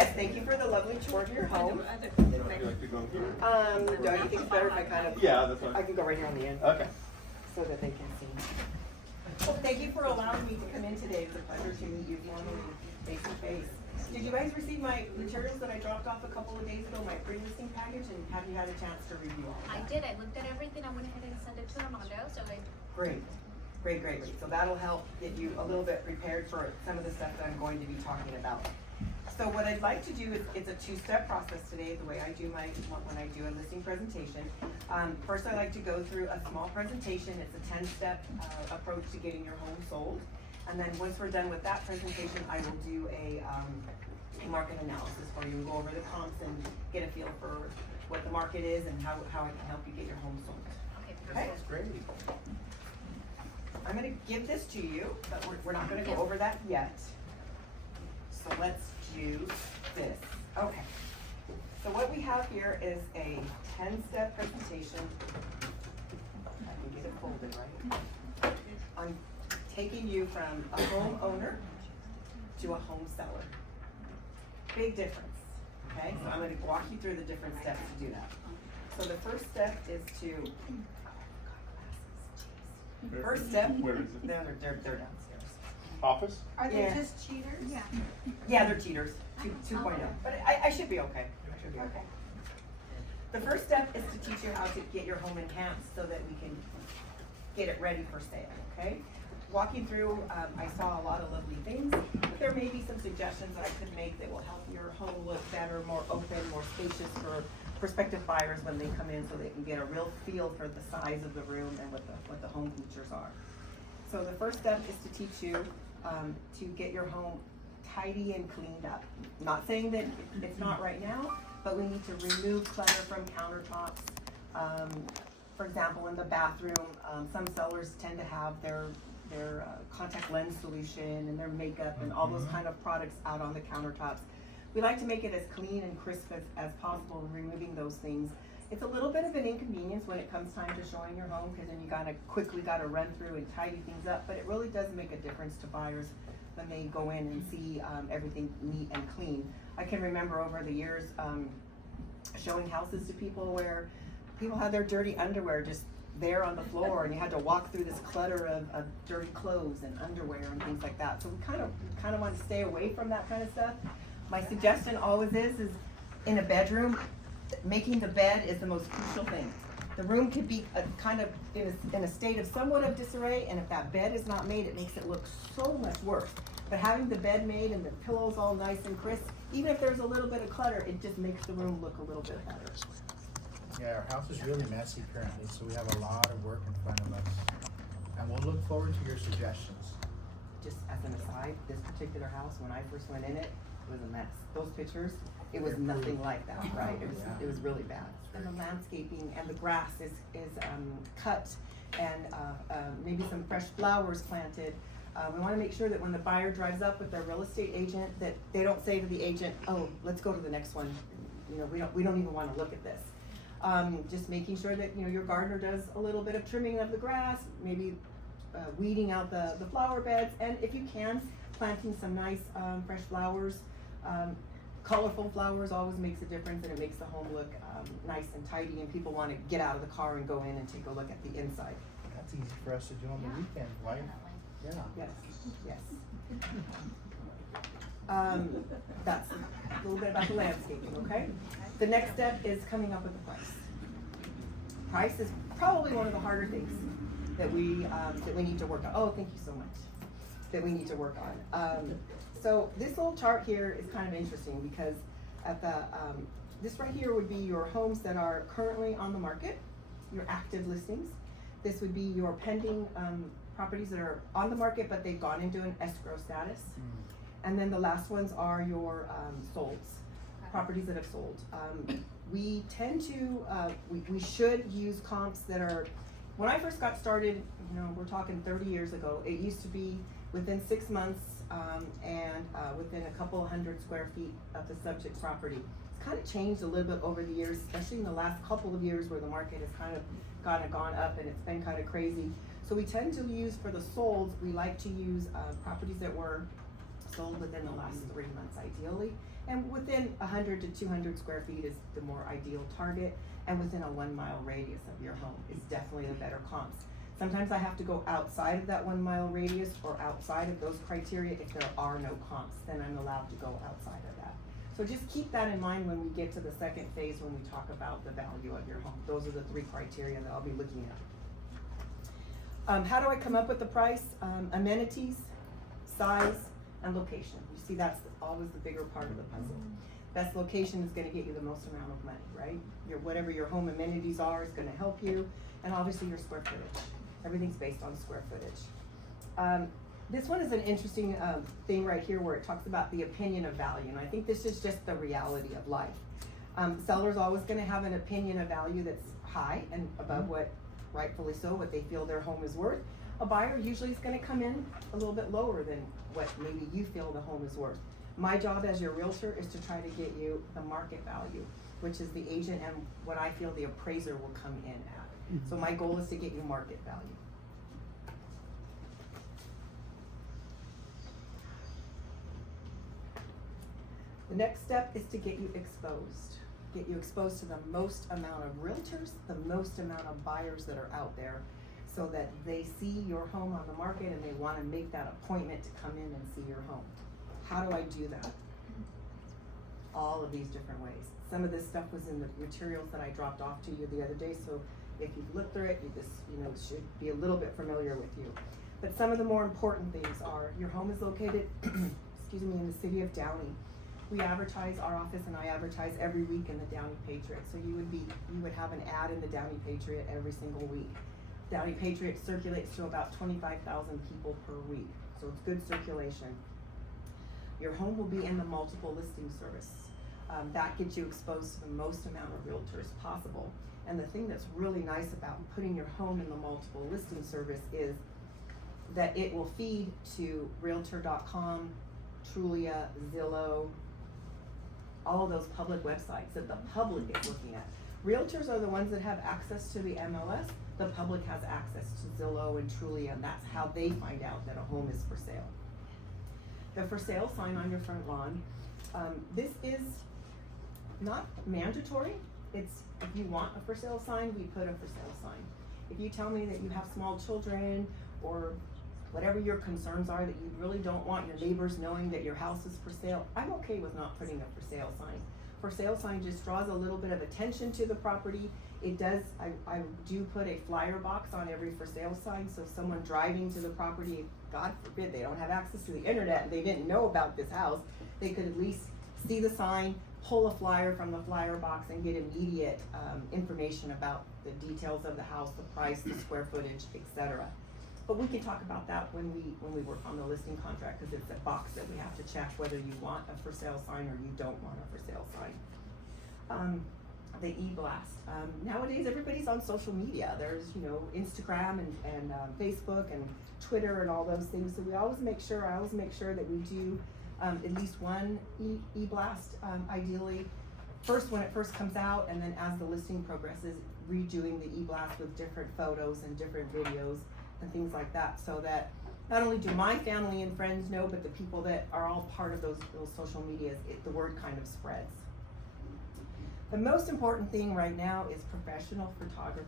Yes, thank you for the lovely tour of your home. Would you like to go here? No, you think it's better if I kind of, Yeah, that's fine. I can go right here on the end Okay. so that they can see. Well, thank you for allowing me to come in today. It's a pleasure to meet you formally, face to face. Did you guys receive my materials that I dropped off a couple of days ago, my pre-listing package, and have you had a chance to review all of that? I did. I looked at everything. I went ahead and sent it to Armando. So Great, great, great, great. So that'll help get you a little bit prepared for some of the stuff that I'm going to be talking about. So what I'd like to do is, it's a two-step process today, the way I do when I do a listing presentation. First, I like to go through a small presentation. It's a 10-step approach to getting your home sold. And then once we're done with that presentation, I will do a market analysis for you and go over the comps and get a feel for what the market is and how I can help you get your home sold. Okay? That's great. I'm gonna give this to you, but we're not gonna go over that yet. So let's do this. Okay. So what we have here is a 10-step presentation. I can get it folded, right? I'm taking you from a homeowner to a home seller. Big difference, okay? So I'm gonna walk you through the different steps to do that. So the first step is to, first step, Where is it? they're downstairs. Office? Are they Yeah. just cheaters? yeah. Yeah, they're cheaters, 2.0, but I should be okay. I should be okay. The first step is to teach you how to get your home enhanced so that we can get it ready for sale, okay? Walking through, I saw a lot of lovely things, but there may be some suggestions that I could make that will help your home look better, more open, more spacious for prospective buyers when they come in so they can get a real feel for the size of the room and what the home features are. So the first step is to teach you to get your home tidy and cleaned up. Not saying that it's not right now, but we need to remove clutter from countertops. For example, in the bathroom, some sellers tend to have their contact lens solution and their makeup and all those kind of products out on the countertops. We like to make it as clean and crisp as possible, removing those things. It's a little bit of an inconvenience when it comes time to showing your home, because then you quickly gotta run through and tidy things up, but it really does make a difference to buyers when they go in and see everything neat and clean. I can remember over the years showing houses to people where people had their dirty underwear just there on the floor, and you had to walk through this clutter of dirty clothes and underwear and things like that. So we kind of want to stay away from that kind of stuff. My suggestion always is in a bedroom, making the bed is the most crucial thing. The room could be kind of in a state of somewhat of disarray, and if that bed is not made, it makes it look so much worse. But having the bed made and the pillows all nice and crisp, even if there's a little bit of clutter, it just makes the room look a little bit better. Yeah, our house is really messy currently, so we have a lot of work in front of us. And we'll look forward to your suggestions. Just as an aside, this particular house, when I first went in it, was a mess. Those pictures, it was nothing like that, right? It was really bad. And the landscaping and the grass is cut, and maybe some fresh flowers planted. We want to make sure that when the buyer drives up with their real estate agent, that they don't say to the agent, "Oh, let's go to the next one. You know, we don't even want to look at this." Just making sure that your gardener does a little bit of trimming of the grass, maybe weeding out the flower beds, and if you can, planting some nice fresh flowers. Colorful flowers always makes a difference, and it makes the home look nice and tidy, and people want to get out of the car and go in and take a look at the inside. That's easy for us to do on the weekend, right? Yeah. Yes, yes. That's a little bit about the landscaping, okay? The next step is coming up with a price. Price is probably one of the harder things that we need to work on. Oh, thank you so much. That we need to work on. So this little chart here is kind of interesting because at the this right here would be your homes that are currently on the market, your active listings. This would be your pending properties that are on the market but they've gone into an escrow status. And then the last ones are your solds, properties that have sold. We tend to, we should use comps that are, when I first got started, we're talking 30 years ago, it used to be within 6 months and within a couple hundred square feet of the subject property. It's kind of changed a little bit over the years, especially in the last couple of years where the market has kind of gone up and it's been kind of crazy. So we tend to use, for the solds, we like to use properties that were sold within the last 3 months ideally. And within 100 to 200 square feet is the more ideal target. And within a 1 mile radius of your home is definitely the better comps. Sometimes I have to go outside of that 1 mile radius or outside of those criteria if there are no comps, then I'm allowed to go outside of that. So just keep that in mind when we get to the second phase when we talk about the value of your home. Those are the 3 criteria that I'll be looking at. How do I come up with the price? Amenities, size, and location. You see, that's always the bigger part of the puzzle. Best location is gonna get you the most amount of money, right? Whatever your home amenities are is gonna help you, and obviously your square footage. Everything's based on square footage. This one is an interesting thing right here where it talks about the opinion of value, and I think this is just the reality of life. Sellers always gonna have an opinion of value that's high and above what, rightfully so, what they feel their home is worth. A buyer usually is gonna come in a little bit lower than what maybe you feel the home is worth. My job as your realtor is to try to get you the market value, which is the agent and what I feel the appraiser will come in at. So my goal is to get you market value. The next step is to get you exposed. Get you exposed to the most amount of realtors, the most amount of buyers that are out there, so that they see your home on the market and they want to make that appointment to come in and see your home. How do I do that? All of these different ways. Some of this stuff was in the materials that I dropped off to you the other day, so if you've looked through it, you just, should be a little bit familiar with you. But some of the more important things are, your home is located, excuse me, in the city of Downey. We advertise, our office and I advertise every week in the Downey Patriot. So you would have an ad in the Downey Patriot every single week. Downey Patriot circulates to about 25,000 people per week. So it's good circulation. Your home will be in the multiple listing service. That gets you exposed to the most amount of realtors possible. And the thing that's really nice about putting your home in the multiple listing service is that it will feed to Realtor.com, Trulia, Zillow, all of those public websites that the public is looking at. Realtors are the ones that have access to the MLS. The public has access to Zillow and Trulia, and that's how they find out that a home is for sale. The for sale sign on your front lawn. This is not mandatory. It's, if you want a for sale sign, we put a for sale sign. If you tell me that you have small children or whatever your concerns are, that you really don't want your neighbors knowing that your house is for sale, I'm okay with not putting a for sale sign. For sale sign just draws a little bit of attention to the property. It does, I do put a flyer box on every for sale sign, so if someone driving to the property, God forbid, they don't have access to the internet and they didn't know about this house, they could at least see the sign, pull a flyer from the flyer box and get immediate information about the details of the house, the price, the square footage, etc. But we can talk about that when we work on the listing contract, because it's a box that we have to check whether you want a for sale sign or you don't want a for sale sign. The e-blast. Nowadays everybody's on social media. There's Instagram and Facebook and Twitter and all those things. So I always make sure that we do at least one e-blast, ideally. First when it first comes out, and then as the listing progresses, redoing the e-blast with different photos and different videos and things like that, so that not only do my family and friends know, but the people that are all part of those social medias, the word kind of spreads. The most important thing right now is professional photography.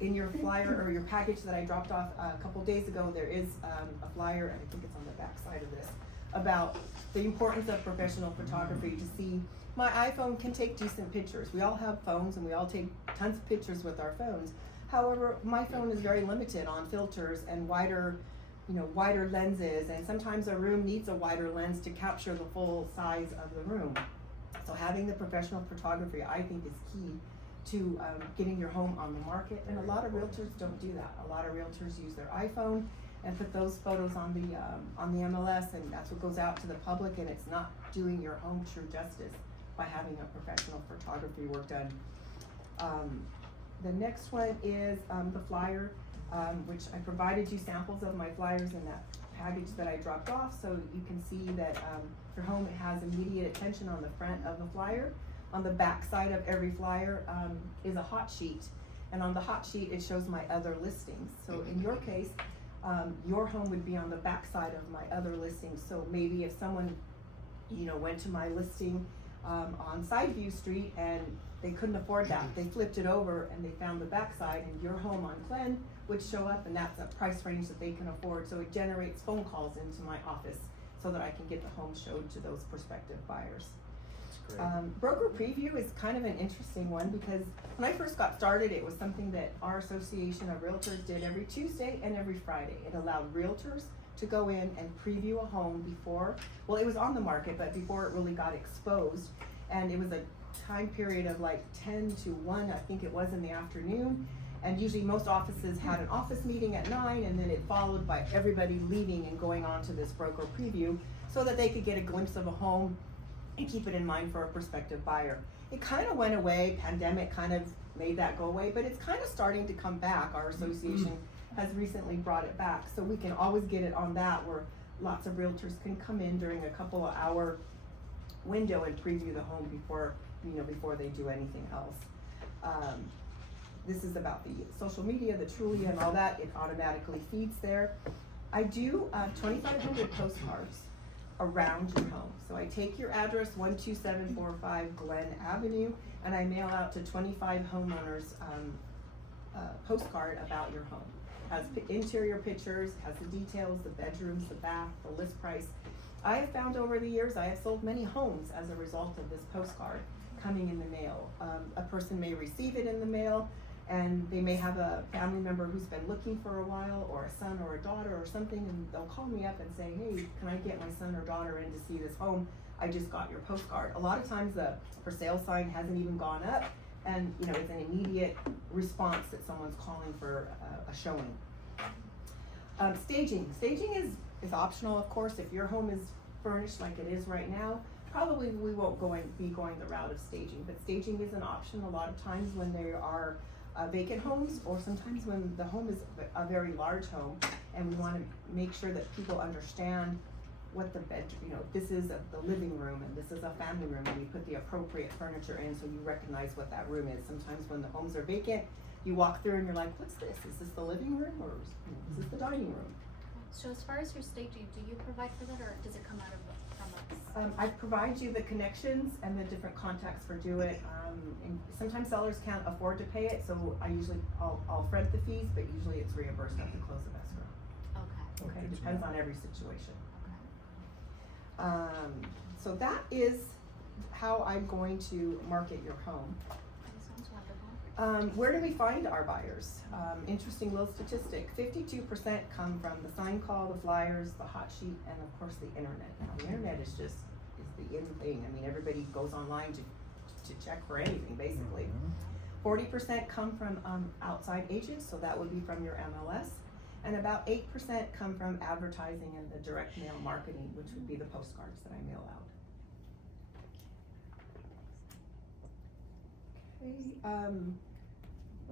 In your flyer or your package that I dropped off a couple days ago, there is a flyer, and I think it's on the back side of this, about the importance of professional photography. To see, my iPhone can take decent pictures. We all have phones and we all take tons of pictures with our phones. However, my phone is very limited on filters and wider lenses, and sometimes a room needs a wider lens to capture the full size of the room. So having the professional photography, I think, is key to getting your home on the market, and a lot of realtors don't do that. A lot of realtors use their iPhone and put those photos on the MLS, and that's what goes out to the public, and it's not doing your home true justice by having a professional photography work done. The next one is the flyer, which I provided you samples of my flyers in that package that I dropped off, so you can see that your home has immediate attention on the front of the flyer. On the back side of every flyer is a hot sheet, and on the hot sheet it shows my other listings. So in your case, Your home would be on the back side of my other listing, so maybe if someone, went to my listing, on Sideview Street and they couldn't afford that, they flipped it over and they found the backside, and your home on Glen would show up, and that's a price range that they can afford, so it generates phone calls into my office so that I can get the home showed to those prospective buyers. That's great. Broker preview is kind of an interesting one, because when I first got started, it was something that our association of realtors did every Tuesday and every Friday. It allowed realtors to go in and preview a home before, well, it was on the market, but before it really got exposed. And it was a time period of like 10 to 1, I think it was, in the afternoon. And usually most offices had an office meeting at 9, and then it followed by everybody leaving and going on to this broker preview so that they could get a glimpse of a home and keep it in mind for a prospective buyer. It kind of went away, pandemic kind of made that go away, but it's kind of starting to come back. Our association has recently brought it back, so we can always get it on that, where lots of realtors can come in during a couple of hour window and preview the home before they do anything else. This is about the social media, the Trulia and all that. It automatically feeds there. I do 2,500 postcards around your home. So I take your address, 12745 Glen Avenue, and I mail out to 25 homeowners postcard about your home. Has interior pictures, has the details, the bedrooms, the bath, the list price. I have found over the years, I have sold many homes as a result of this postcard coming in the mail. A person may receive it in the mail, and they may have a family member who's been looking for a while, or a son or a daughter or something, and they'll call me up and say, hey, can I get my son or daughter in to see this home? I just got your postcard. A lot of times the for sale sign hasn't even gone up, and it's an immediate response that someone's calling for a showing. Staging is optional, of course. If your home is furnished like it is right now, probably we won't be going the route of staging, but staging is an option a lot of times when there are vacant homes, or sometimes when the home is a very large home and we want to make sure that people understand what the bedroom, this is the living room and this is a family room, and we put the appropriate furniture in so you recognize what that room is. Sometimes when the homes are vacant, you walk through and you're like, what's this? Is this the living room, or is this the dining room? So as far as your staging, do you provide for that, or does it come out of from us? I provide you the connections and the different contacts for do it. And sometimes sellers can't afford to pay it, so I'll front the fees, but usually it's reimbursed at the close of escrow. Okay. Okay, depends on every situation. Okay. So that is how I'm going to market your home. That sounds wonderful. Where do we find our buyers? Interesting little statistic, 52% come from the sign call, the flyers, the hot sheet, and of course the internet. Now the internet is the in thing. I mean, everybody goes online to check for anything, basically. 40% come from outside agents, so that would be from your MLS. And about 8% come from advertising and the direct mail marketing, which would be the postcards that I mail out. Okay,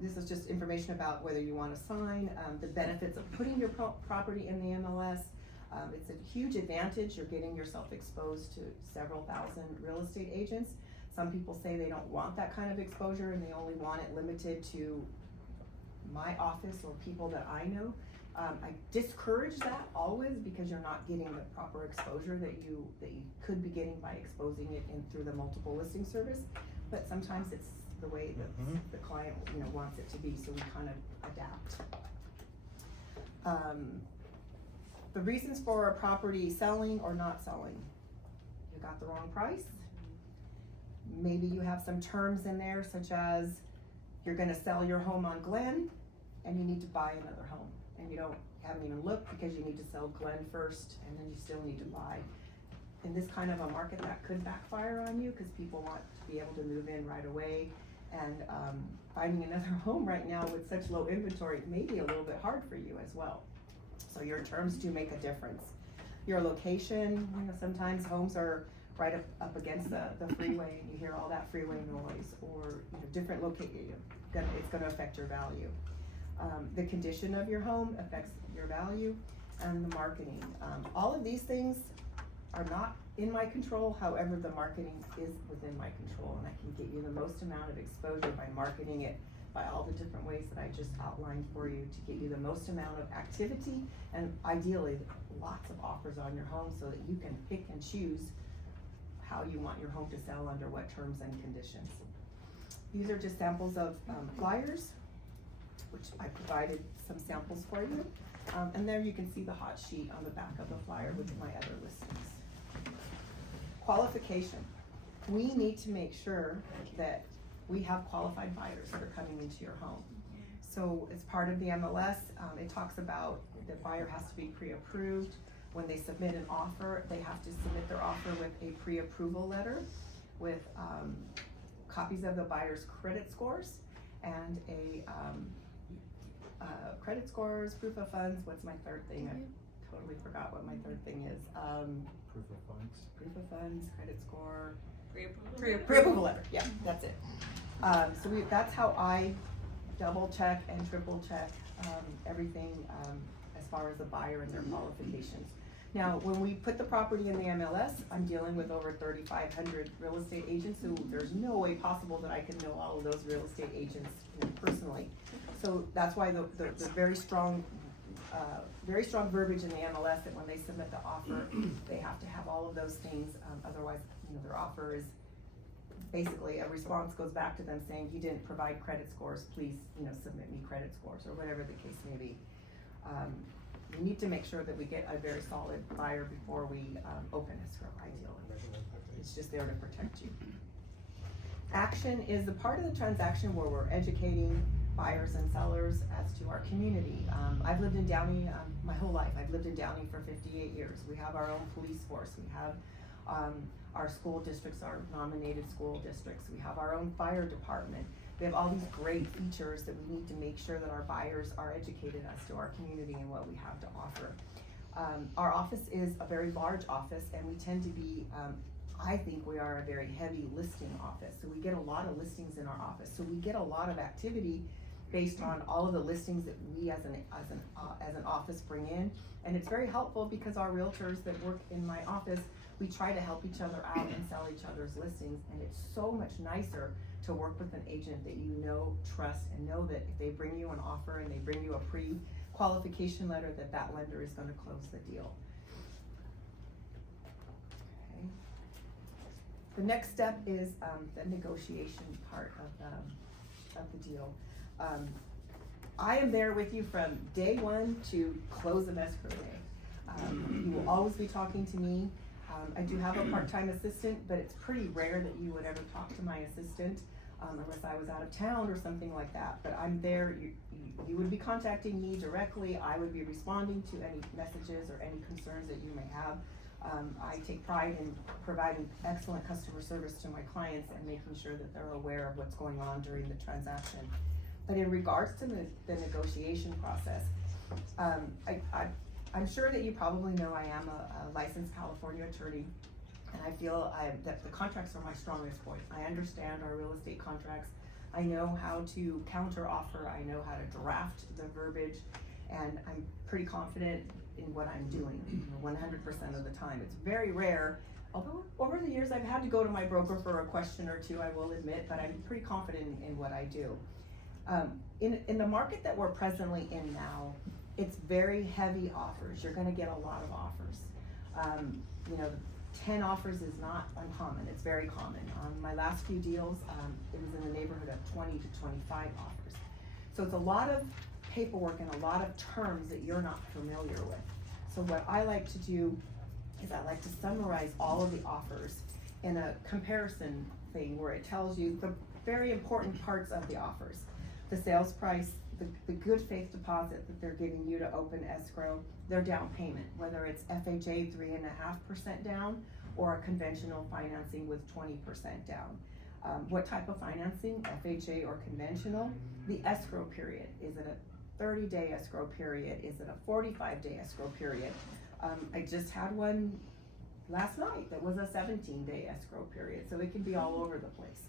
this is just information about whether you want to sign, the benefits of putting your property in the MLS. It's a huge advantage. You're getting yourself exposed to several thousand real estate agents. Some people say they don't want that kind of exposure and they only want it limited to my office or people that I know. I discourage that always, because you're not getting the proper exposure that you could be getting by exposing it through the multiple listing service. But sometimes it's the way that the client wants it to be, so we kind of adapt. The reasons for a property selling or not selling: you got the wrong price. Maybe you have some terms in there, such as you're going to sell your home on Glen and you need to buy another home, and you haven't even looked because you need to sell Glen first, and then you still need to buy. In this kind of a market, that could backfire on you, because people want to be able to move in right away, and finding another home right now with such low inventory may be a little bit hard for you as well. So your terms do make a difference. Your location, sometimes homes are right up against the freeway, and you hear all that freeway noise, or different location, it's going to affect your value. The condition of your home affects your value, and the marketing. All of these things are not in my control. However, the marketing is within my control, and I can get you the most amount of exposure by marketing it by all the different ways that I just outlined for you to get you the most amount of activity and ideally lots of offers on your home so that you can pick and choose how you want your home to sell under what terms and conditions. These are just samples of flyers, which I provided some samples for you. And there you can see the hot sheet on the back of the flyer with my other listings. Qualification. We need to make sure that we have qualified buyers that are coming into your home. So as part of the MLS, it talks about the buyer has to be pre-approved. When they submit an offer, they have to submit their offer with a pre-approval letter with copies of the buyer's credit scores and a credit scores, proof of funds. What's my third thing? I totally forgot what my third thing is. Proof of funds. Proof of funds, credit score. Pre-approval. Pre-approval letter, yeah, that's it. So that's how I double check and triple check everything as far as the buyer and their qualifications. Now, when we put the property in the MLS, I'm dealing with over 3,500 real estate agents, so there's no way possible that I can know all of those real estate agents personally. So that's why the very strong verbiage in the MLS that when they submit the offer, they have to have all of those things. Otherwise, their offer is basically a response goes back to them saying, you didn't provide credit scores, please, submit me credit scores, or whatever the case may be. We need to make sure that we get a very solid buyer before we open escrow, ideally. It's just there to protect you. Action is the part of the transaction where we're educating buyers and sellers as to our community. I've lived in Downey my whole life. I've lived in Downey for 58 years. We have our own police force. We have our school districts, our nominated school districts. We have our own fire department. We have all these great features that we need to make sure that our buyers are educated as to our community and what we have to offer. Our office is a very large office, and we tend to be, I think we are a very heavy listing office. So we get a lot of listings in our office. So we get a lot of activity based on all of the listings that we as an office bring in. And it's very helpful because our realtors that work in my office, we try to help each other out and sell each other's listings. And it's so much nicer to work with an agent that you know, trust, and know that if they bring you an offer and they bring you a pre-qualification letter, that lender is going to close the deal. Okay. The next step is the negotiation part of the deal. I am there with you from day one to close of escrow day. You will always be talking to me. I do have a part-time assistant, but it's pretty rare that you would ever talk to my assistant unless I was out of town or something like that. But I'm there. You would be contacting me directly. I would be responding to any messages or any concerns that you may have. I take pride in providing excellent customer service to my clients and making sure that they're aware of what's going on during the transaction. But in regards to the negotiation process, I'm sure that you probably know I am a licensed California attorney, and I feel that the contracts are my strongest point. I understand our real estate contracts. I know how to counter offer. I know how to draft the verbiage, and I'm pretty confident in what I'm doing 100% of the time. It's very rare, although over the years I've had to go to my broker for a question or two, I will admit, but I'm pretty confident in what I do. In the market that we're presently in now, it's very heavy offers. You're gonna get a lot of offers. 10 offers is not uncommon, it's very common. On my last few deals, it was in the neighborhood of 20 to 25 offers. So it's a lot of paperwork and a lot of terms that you're not familiar with. So what I like to do is I like to summarize all of the offers in a comparison thing where it tells you the very important parts of the offers. The sales price, the good faith deposit that they're giving you to open escrow, their down payment, whether it's FHA 3.5% down or a conventional financing with 20% down. What type of financing, FHA or conventional? The escrow period, is it a 30-day escrow period? Is it a 45-day escrow period? I just had one last night that was a 17-day escrow period, so it can be all over the place.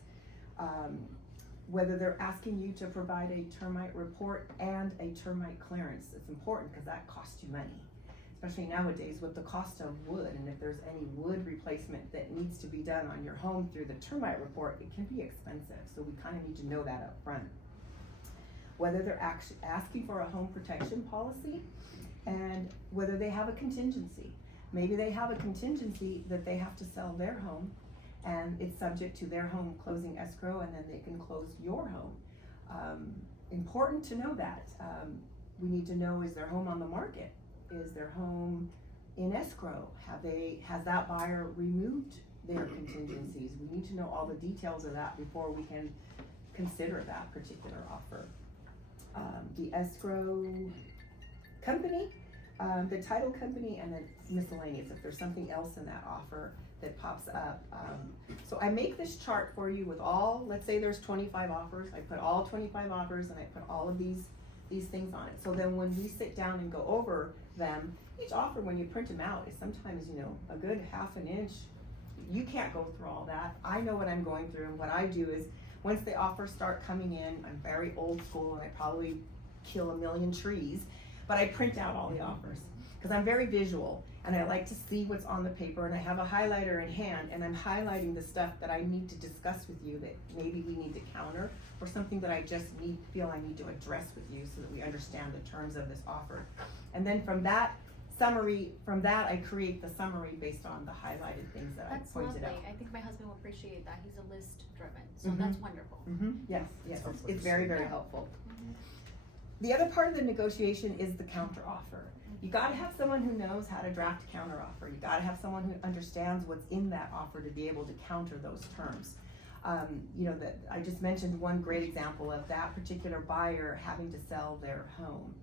Whether they're asking you to provide a termite report and a termite clearance. It's important because that costs you money, especially nowadays with the cost of wood. And if there's any wood replacement that needs to be done on your home through the termite report, it can be expensive. So we kind of need to know that up front. whether they're actually asking for a home protection policy, and whether they have a contingency. Maybe they have a contingency that they have to sell their home, and it's subject to their home closing escrow, and then they can close your home. Important to know that. We need to know, is their home on the market? Is their home in escrow? Has that buyer removed their contingencies? We need to know all the details of that before we can consider that particular offer. The escrow company, the title company, and then miscellaneous, if there's something else in that offer that pops up. So I make this chart for you with all, let's say there's 25 offers, I put all 25 offers and I put all of these things on it. So then when we sit down and go over them, each offer, when you print them out, is sometimes, you know, a good half an inch. You can't go through all that. I know what I'm going through, and what I do is, once the offers start coming in, I'm very old school and I probably kill a million trees, but I print out all the offers because I'm very visual and I like to see what's on the paper, and I have a highlighter in hand and I'm highlighting the stuff that I need to discuss with you that maybe we need to counter, or something that I just feel I need to address with you so that we understand the terms of this offer. And then from that summary, I create the summary based on the highlighted things that That's I pointed lovely. out. I think my husband will appreciate that. He's a list driven, so that's wonderful. Yes, Sounds like it's a very, suit. very helpful. The other part of the negotiation is the counter offer. You gotta have someone who knows how to draft a counter offer. You gotta have someone who understands what's in that offer to be able to counter those terms. You know, that I just mentioned one great example of that particular buyer having to sell their home.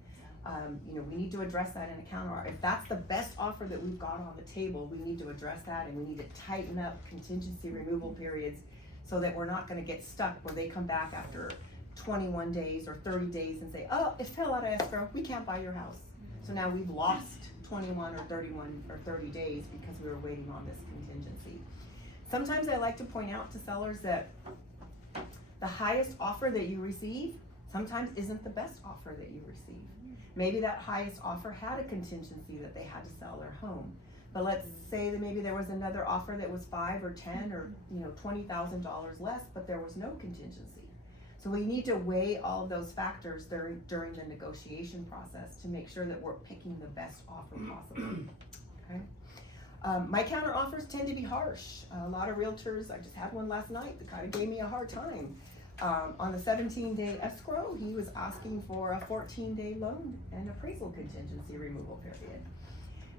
You know, we need to address that in a counter offer. If that's the best offer that we've got on the table, we need to address that, and we need to tighten up contingency removal periods so that we're not gonna get stuck where they come back after 21 days or 30 days and say, oh, it fell out of escrow, we can't buy your house. So now we've lost 21 or 31 or 30 days because we were waiting on this contingency. Sometimes I like to point out to sellers that the highest offer that you receive sometimes isn't the best offer that you receive. Maybe that highest offer had a contingency that they had to sell their home. But let's say that maybe there was another offer that was 5 or 10 or, you know, $20,000 less, but there was no contingency. So we need to weigh all of those factors during the negotiation process to make sure that we're picking the best offer possible. Okay. My counter offers tend to be harsh. A lot of realtors, I just had one last night that kind of gave me a hard time. On the 17-day escrow, he was asking for a 14-day loan and appraisal contingency removal period.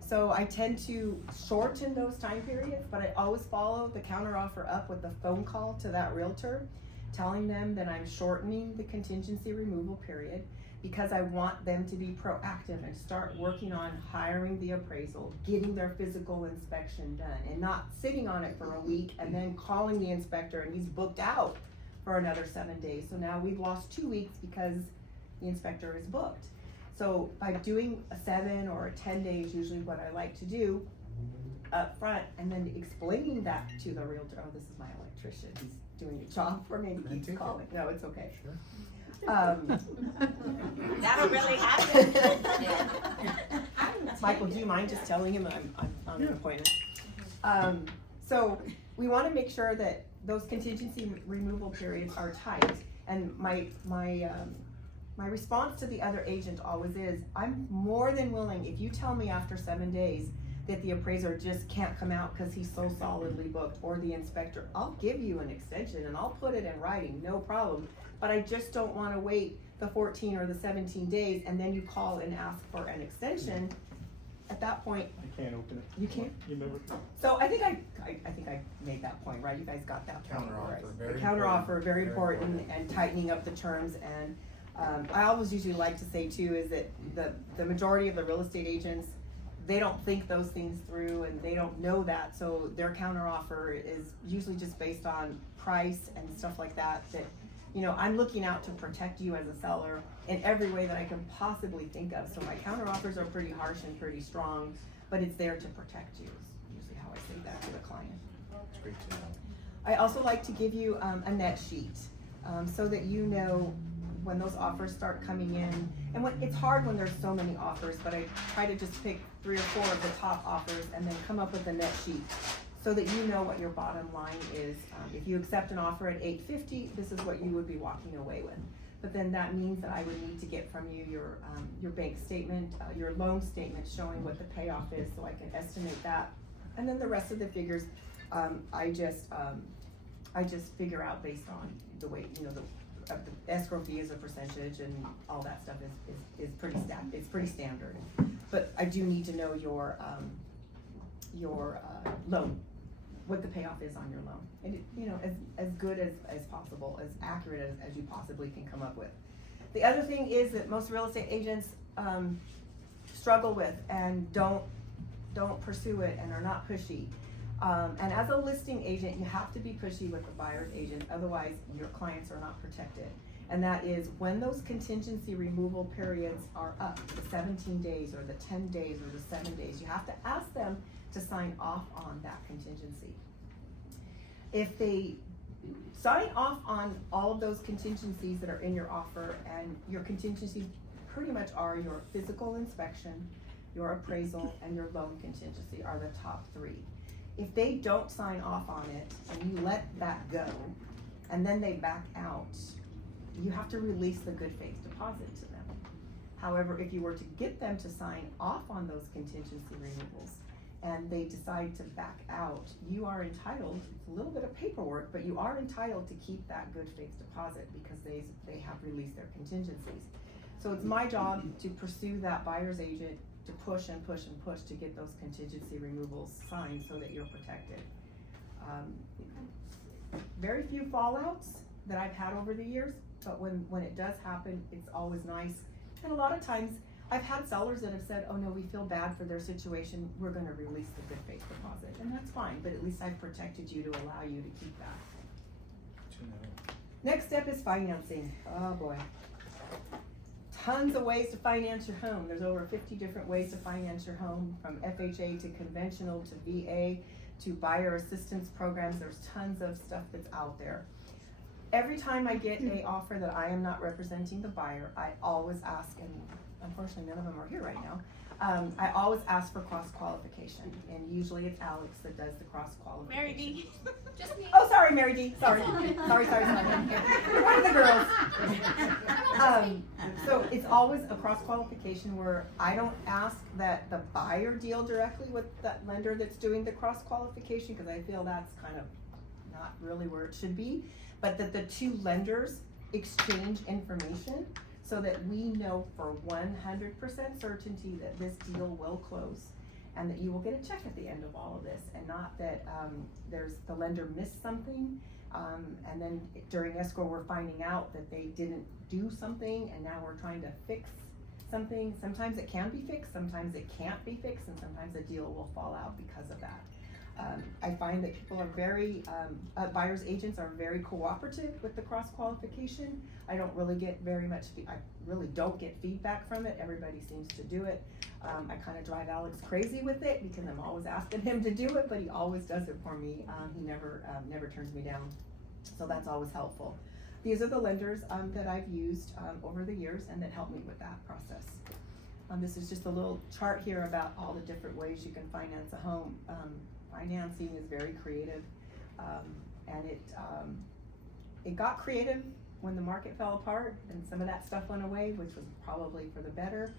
So I tend to shorten those time periods, but I always follow the counter offer up with a phone call to that realtor, telling them that I'm shortening the contingency removal period because I want them to be proactive and start working on hiring the appraisal, getting their physical inspection done, and not sitting on it for a week and then calling the inspector and he's booked out for another 7 days. So now we've lost 2 weeks because the inspector is booked. So by doing a 7 or a 10 days, usually what I like to do up front, and then explaining that to the realtor. Oh, this is my electrician. He's doing a job for me. He keeps calling. No, it's okay. Sure. That'll really happen. Michael, do you mind just telling him I'm on an appointment? So we want to make sure that those contingency removal periods are tight. And my response to the other agent always is, I'm more than willing, if you tell me after 7 days that the appraiser just can't come out because he's so solidly booked, or the inspector, I'll give you an extension and I'll put it in writing, no problem. But I just don't want to wait the 14 or the 17 days and then you call and ask for an extension. At that point, I can't open it. you can't. You remember? So I think I made that point, right? You guys got that point, Counter right? offer, very The counter important. offer, very Very important, important. and tightening up the terms. And I always usually like to say too is that the majority of the real estate agents, they don't think those things through and they don't know that. So their counter offer is usually just based on price and stuff like that. That, you know, I'm looking out to protect you as a seller in every way that I can possibly think of. So my counter offers are pretty harsh and pretty strong, but it's there to protect you, is usually how I say that to the client. It's great to know. I also like to give you a net sheet so that you know when those offers start coming in. And it's hard when there's so many offers, but I try to just pick 3 or 4 of the top offers and then come up with a net sheet so that you know what your bottom line is. If you accept an offer at $850, this is what you would be walking away with. but then that means that I would need to get from you your bank statement, your loan statement showing what the payoff is, so I can estimate that. And then the rest of the figures, I just figure out based on the way, you know, the escrow fee is a percentage and all that stuff is pretty standard. But I do need to know your loan, what the payoff is on your loan. And it, you know, as good as possible, as accurate as you possibly can come up with. The other thing is that most real estate agents struggle with and don't pursue it and are not pushy. And as a listing agent, you have to be pushy with the buyer's agent, otherwise your clients are not protected. And that is when those contingency removal periods are up, the 17 days or the 10 days or the 7 days, you have to ask them to sign off on that contingency. If they sign off on all of those contingencies that are in your offer, and your contingencies pretty much are your physical inspection, your appraisal, and your loan contingency are the top three. If they don't sign off on it and you let that go, and then they back out, you have to release the good faith deposit to them. However, if you were to get them to sign off on those contingency removals and they decide to back out, you are entitled, it's a little bit of paperwork, but you are entitled to keep that good faith deposit because they have released their contingencies. So it's my job to pursue that buyer's agent to push and push and push to get those contingency removals signed so that you're protected. Very few fallouts that I've had over the years, but when it does happen, it's always nice. And a lot of times, I've had sellers that have said, oh no, we feel bad for their situation, we're gonna release the good faith deposit. And that's fine, but at least I've protected you to allow you to keep that. Next step is financing. Oh boy. Tons of ways to finance your home. There's over 50 different ways to finance your home, from FHA to conventional to VA to buyer assistance programs. There's tons of stuff that's out there. Every time I get an offer that I am not representing the buyer, I always ask, and unfortunately none of them are here right now, I always ask for cross qualification, and usually it's Alex that does the cross qualification. Mary D. Just me. Oh, sorry, Mary D. Sorry. Sorry. You're one of the girls. So it's always a cross qualification where I don't ask that the buyer deal directly with that lender that's doing the cross qualification, because I feel that's kind of not really where it should be, but that the two lenders exchange information so that we know for 100% certainty that this deal will close and that you will get a check at the end of all of this, and not that the lender missed something, and then during escrow we're finding out that they didn't do something and now we're trying to fix something. Sometimes it can be fixed, sometimes it can't be fixed, and sometimes a deal will fall out because of that. I find that people are very, buyer's agents are very cooperative with the cross qualification. I don't really get very much, I really don't get feedback from it. Everybody seems to do it. I kind of drive Alex crazy with it because I'm always asking him to do it, but he always does it for me. He never turns me down. So that's always helpful. These are the lenders that I've used over the years and that help me with that process. This is just a little chart here about all the different ways you can finance a home. Financing is very creative, and it got creative when the market fell apart and some of that stuff went away, which was probably for the better.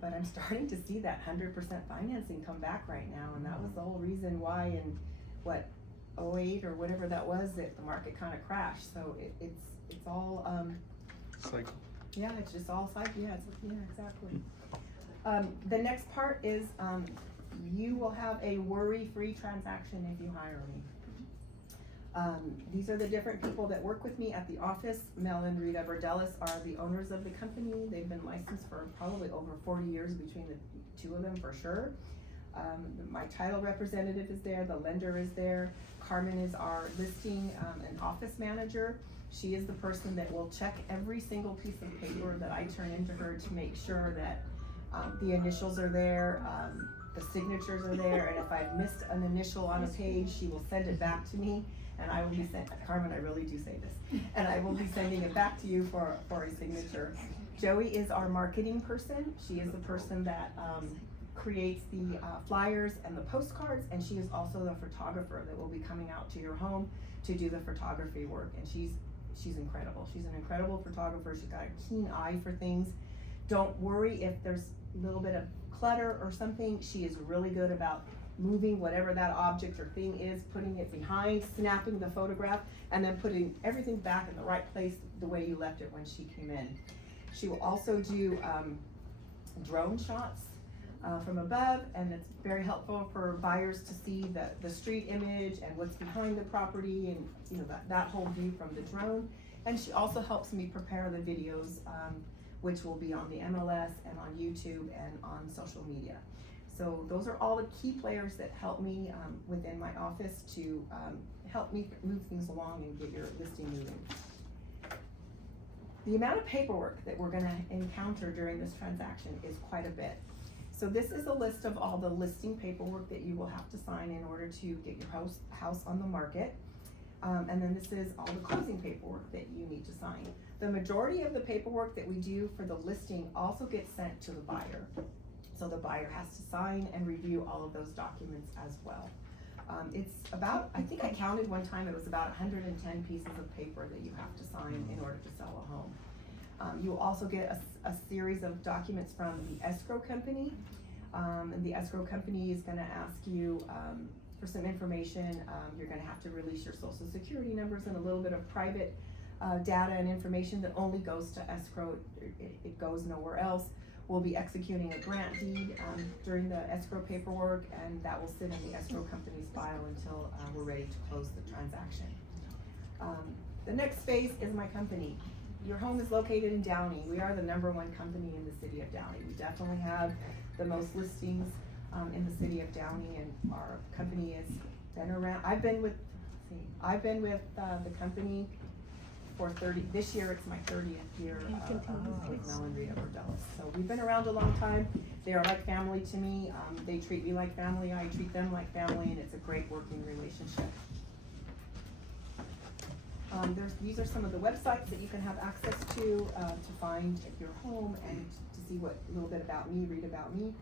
But I'm starting to see that 100% financing come back right now, and that was the whole reason why in 08 or whatever that was, that the market kind of crashed. So it's all Cycle. yeah, it's just all cycle. Yeah, exactly. The next part is you will have a worry-free transaction if you hire me. These are the different people that work with me at the office. Mel and Rita Verdelis are the owners of the company. They've been licensed for probably over 40 years between the two of them for sure. My title representative is there, the lender is there. Carmen is our listing and office manager. She is the person that will check every single piece of paper that I turn into her to make sure that the initials are there, the signatures are there, and if I've missed an initial on a page, she will send it back to me, and I will be Carmen, I really do say this, and I will be sending it back to you for a signature. Joey is our marketing person. She is the person that creates the flyers and the postcards, and she is also the photographer that will be coming out to your home to do the photography work, and she's incredible. She's an incredible photographer. She's got a keen eye for things. Don't worry if there's a little bit of clutter or something. She is really good about moving whatever that object or thing is, putting it behind, snapping the photograph, and then putting everything back in the right place the way you left it when she came in. She will also do drone shots from above, and it's very helpful for buyers to see the street image and what's behind the property, and you know that whole view from the drone. And she also helps me prepare the videos, which will be on the MLS and on YouTube and on social media. So those are all the key players that help me within my office to help me move things along and get your listing moving. The amount of paperwork that we're gonna encounter during this transaction is quite a bit. So this is a list of all the listing paperwork that you will have to sign in order to get your house on the market. And then this is all the closing paperwork that you need to sign. The majority of the paperwork that we do for the listing also gets sent to the buyer. So the buyer has to sign and review all of those documents as well. It's about, I think I counted one time, it was about 110 pieces of paper that you have to sign in order to sell a home. You will also get a series of documents from the escrow company. And the escrow company is gonna ask you for some information. You're gonna have to release your social security numbers and a little bit of private data and information that only goes to escrow. It goes nowhere else. We'll be executing a grant deed during the escrow paperwork, and that will sit in the escrow company's file until we're ready to close the transaction. The next phase is my company. Your home is located in Downey. We are the #1 company in the city of Downey. We definitely have the most listings in the city of Downey, and our company has been around. I've been with the company for this year it's my 30th year with Mel and Rita Bordelis. So we've been around a long time. They are like family to me. They treat me like family. I treat them like family, and it's a great working relationship. These are some of the websites that you can have access to find your home and to see a little bit about me, read about me.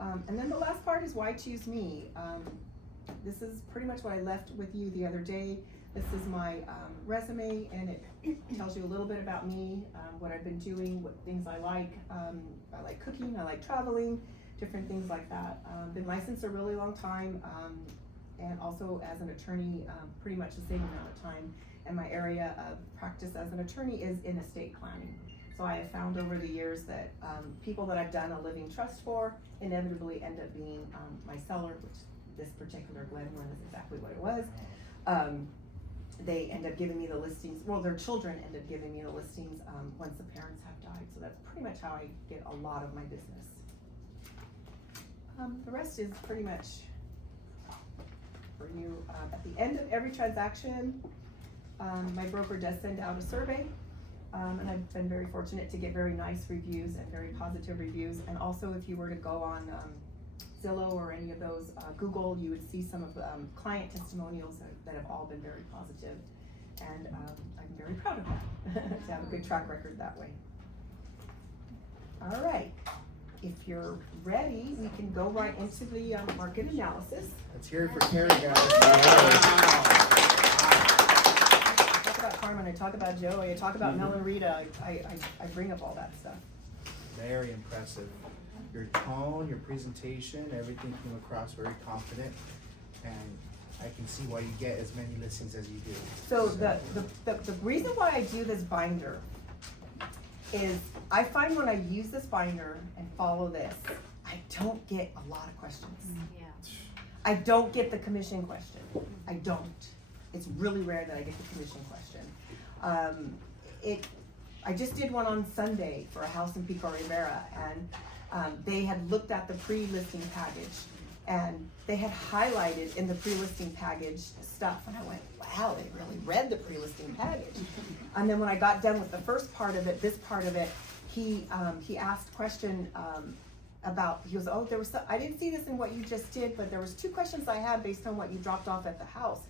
And then the last part is why choose me. This is pretty much what I left with you the other day. This is my resume, and it tells you a little bit about me, what I've been doing, what things I like. I like cooking, I like traveling, different things like that. Been licensed a really long time, and also as an attorney, pretty much the same amount of time. And my area of practice as an attorney is in estate planning. So I have found over the years that people that I've done a living trust for inevitably end up being my seller, which this particular Glen one is exactly what it was. They end up giving me the listings, well, their children end up giving me the listings once the parents have died. So that's pretty much how I get a lot of my business. The rest is pretty much for you. At the end of every transaction, my broker does send out a survey, and I've been very fortunate to get very nice reviews and very positive reviews. And also, if you were to go on Zillow or any of those, Google, you would see some of the client testimonials that have all been very positive. And I'm very proud of that, to have a good track record that way. All right, if you're ready, we can go right into the market analysis. Let's hear it for Carrie, guys. I talk about Carmen, I talk about Joey, I talk about Mel and Rita, I bring up all that stuff. Very impressive. Your tone, your presentation, everything came across very confident, and I can see why you get as many listings as you do. So the reason why I do this binder is I find when I use this binder and follow this, I don't get a lot of questions. Yeah. I don't get the commission question. I don't. It's really rare that I get the commission question. I just did one on Sunday for a house in Pico Rivera, and they had looked at the pre-listing package, and they had highlighted in the pre-listing package stuff, and I went, wow, they really read the pre-listing package. And then when I got done with the first part of it, this part of it, he asked a question about, he goes, oh, there was I didn't see this in what you just did, but there was 2 questions I had based on what you dropped off at the house.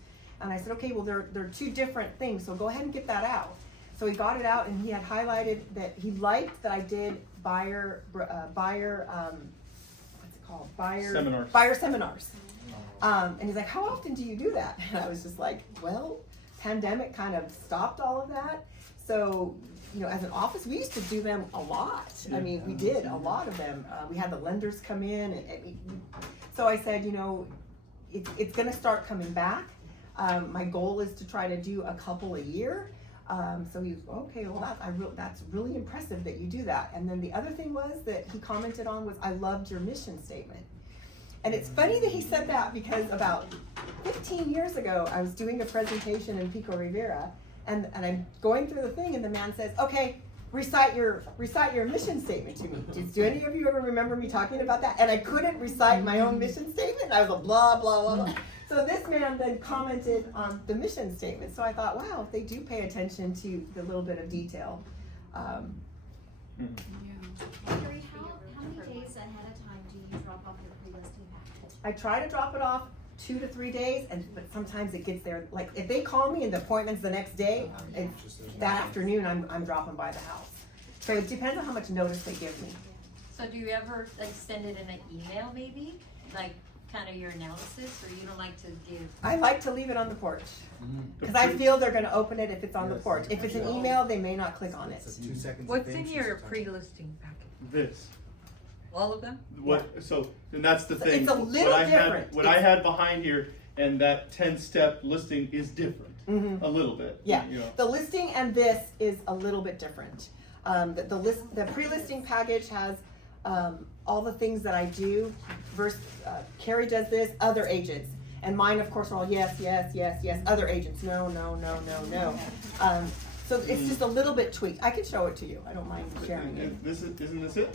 And I said, okay, well, they're 2 different things, so go ahead and get that out. So he got it out, and he had highlighted that he liked that I did buyer seminars. And he's like, how often do you do that? And I was just like, well, pandemic kind of stopped all of that. So, you know, as an office, we used to do them a lot. I mean, we did a lot of them. We had the lenders come in so I said, you know, it's gonna start coming back. My goal is to try to do a couple a year. So he was, okay, well that's really impressive that you do that. And then the other thing was that he commented on was, I loved your mission statement. And it's funny that he said that because about 15 years ago, I was doing a presentation in Pico Rivera, and I'm going through the thing, and the man says, okay, recite your mission statement to me. Do any of you ever remember me talking about that? And I couldn't recite my own mission statement. I was like, blah, blah, blah, blah. So this man then commented on the mission statement. So I thought, wow, if they do pay attention to the little bit of detail. Carrie, how many days ahead of time do you drop off your pre-listing package? I try to drop it off 2 to 3 days, but sometimes it gets there, like if they call me and the appointment's the next day, that afternoon I'm dropping by the house. So it depends on how much notice they give me. So do you ever like send it in an email maybe? Like kind of your analysis, or you don't like to give? I like to leave it on the porch, because I feel they're gonna open it if it's on the porch. If it's an email, they may not click on it. It's a 2 seconds. What's in your pre-listing packet? This. All of them? And that's the thing. It's a little different. What I had behind here, and that 10-step listing is different, a little bit. Yeah, You know. the listing and this is a little bit different. The pre-listing package has all the things that I do. Versus Carrie does this, other agents, and mine, of course, are all yes, yes, yes, yes. Other agents, no, no, no, no, no. So it's just a little bit tweaked. I can show it to you. I don't mind sharing it. And isn't this it?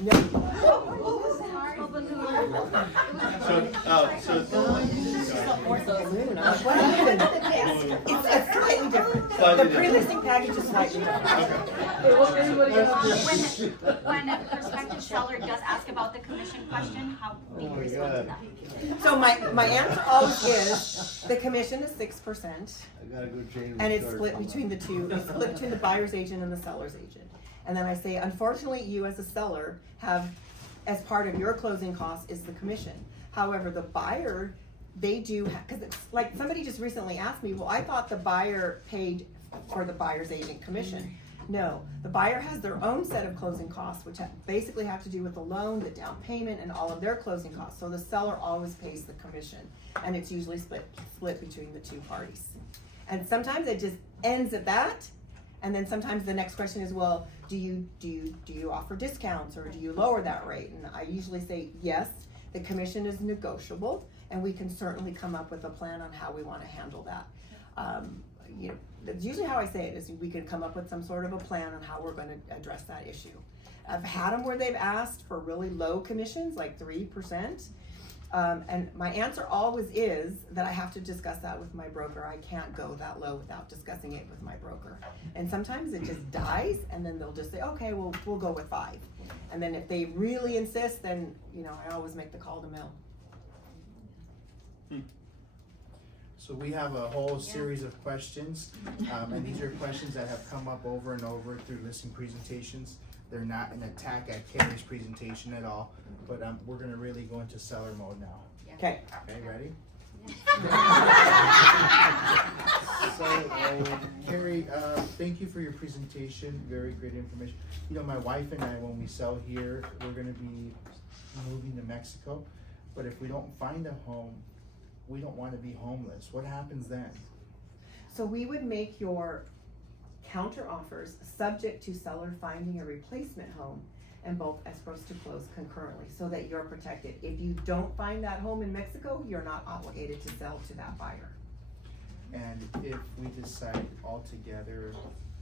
No. What happened? It's slightly different. The pre-listing package is slightly different. When a prospective seller does ask about the commission question, how do you respond to that? So my answer always is, the commission is 6%, I gotta go change. and it's split between the two. It's split between the buyer's agent and the seller's agent. And then I say, unfortunately, you as a seller have, as part of your closing costs is the commission. However, the buyer, they do, because it's like somebody just recently asked me, well, I thought the buyer paid for the buyer's agent commission. No, the buyer has their own set of closing costs, which basically have to do with the loan, the down payment, and all of their closing costs. So the seller always pays the commission, and it's usually split between the two parties. And sometimes it just ends at that, and then sometimes the next question is, well, do you offer discounts, or do you lower that rate? And I usually say yes, the commission is negotiable, and we can certainly come up with a plan on how we want to handle that. You know, that's usually how I say it, is we could come up with some sort of a plan on how we're going to address that issue. I've had them where they've asked for really low commissions, like 3%. And my answer always is that I have to discuss that with my broker. I can't go that low without discussing it with my broker. And sometimes it just dies, and then they'll just say, okay, well, we'll go with 5. And then if they really insist, then, you know, I always make the call to mill. So we have a whole series of questions, and these are questions that have come up over and over through listing presentations. They're not an attack at Carrie's presentation at all, but we're gonna really go into seller mode now. Okay. Okay, ready? So, Carrie, thank you for your presentation, very great information. You know, my wife and I, when we sell here, we're gonna be moving to Mexico, but if we don't find a home, we don't wanna be homeless. What happens then? So we would make your counter offers subject to seller finding a replacement home, and both escrows to close concurrently, so that you're protected. If you don't find that home in Mexico, you're not obligated to sell to that buyer. And if we decide altogether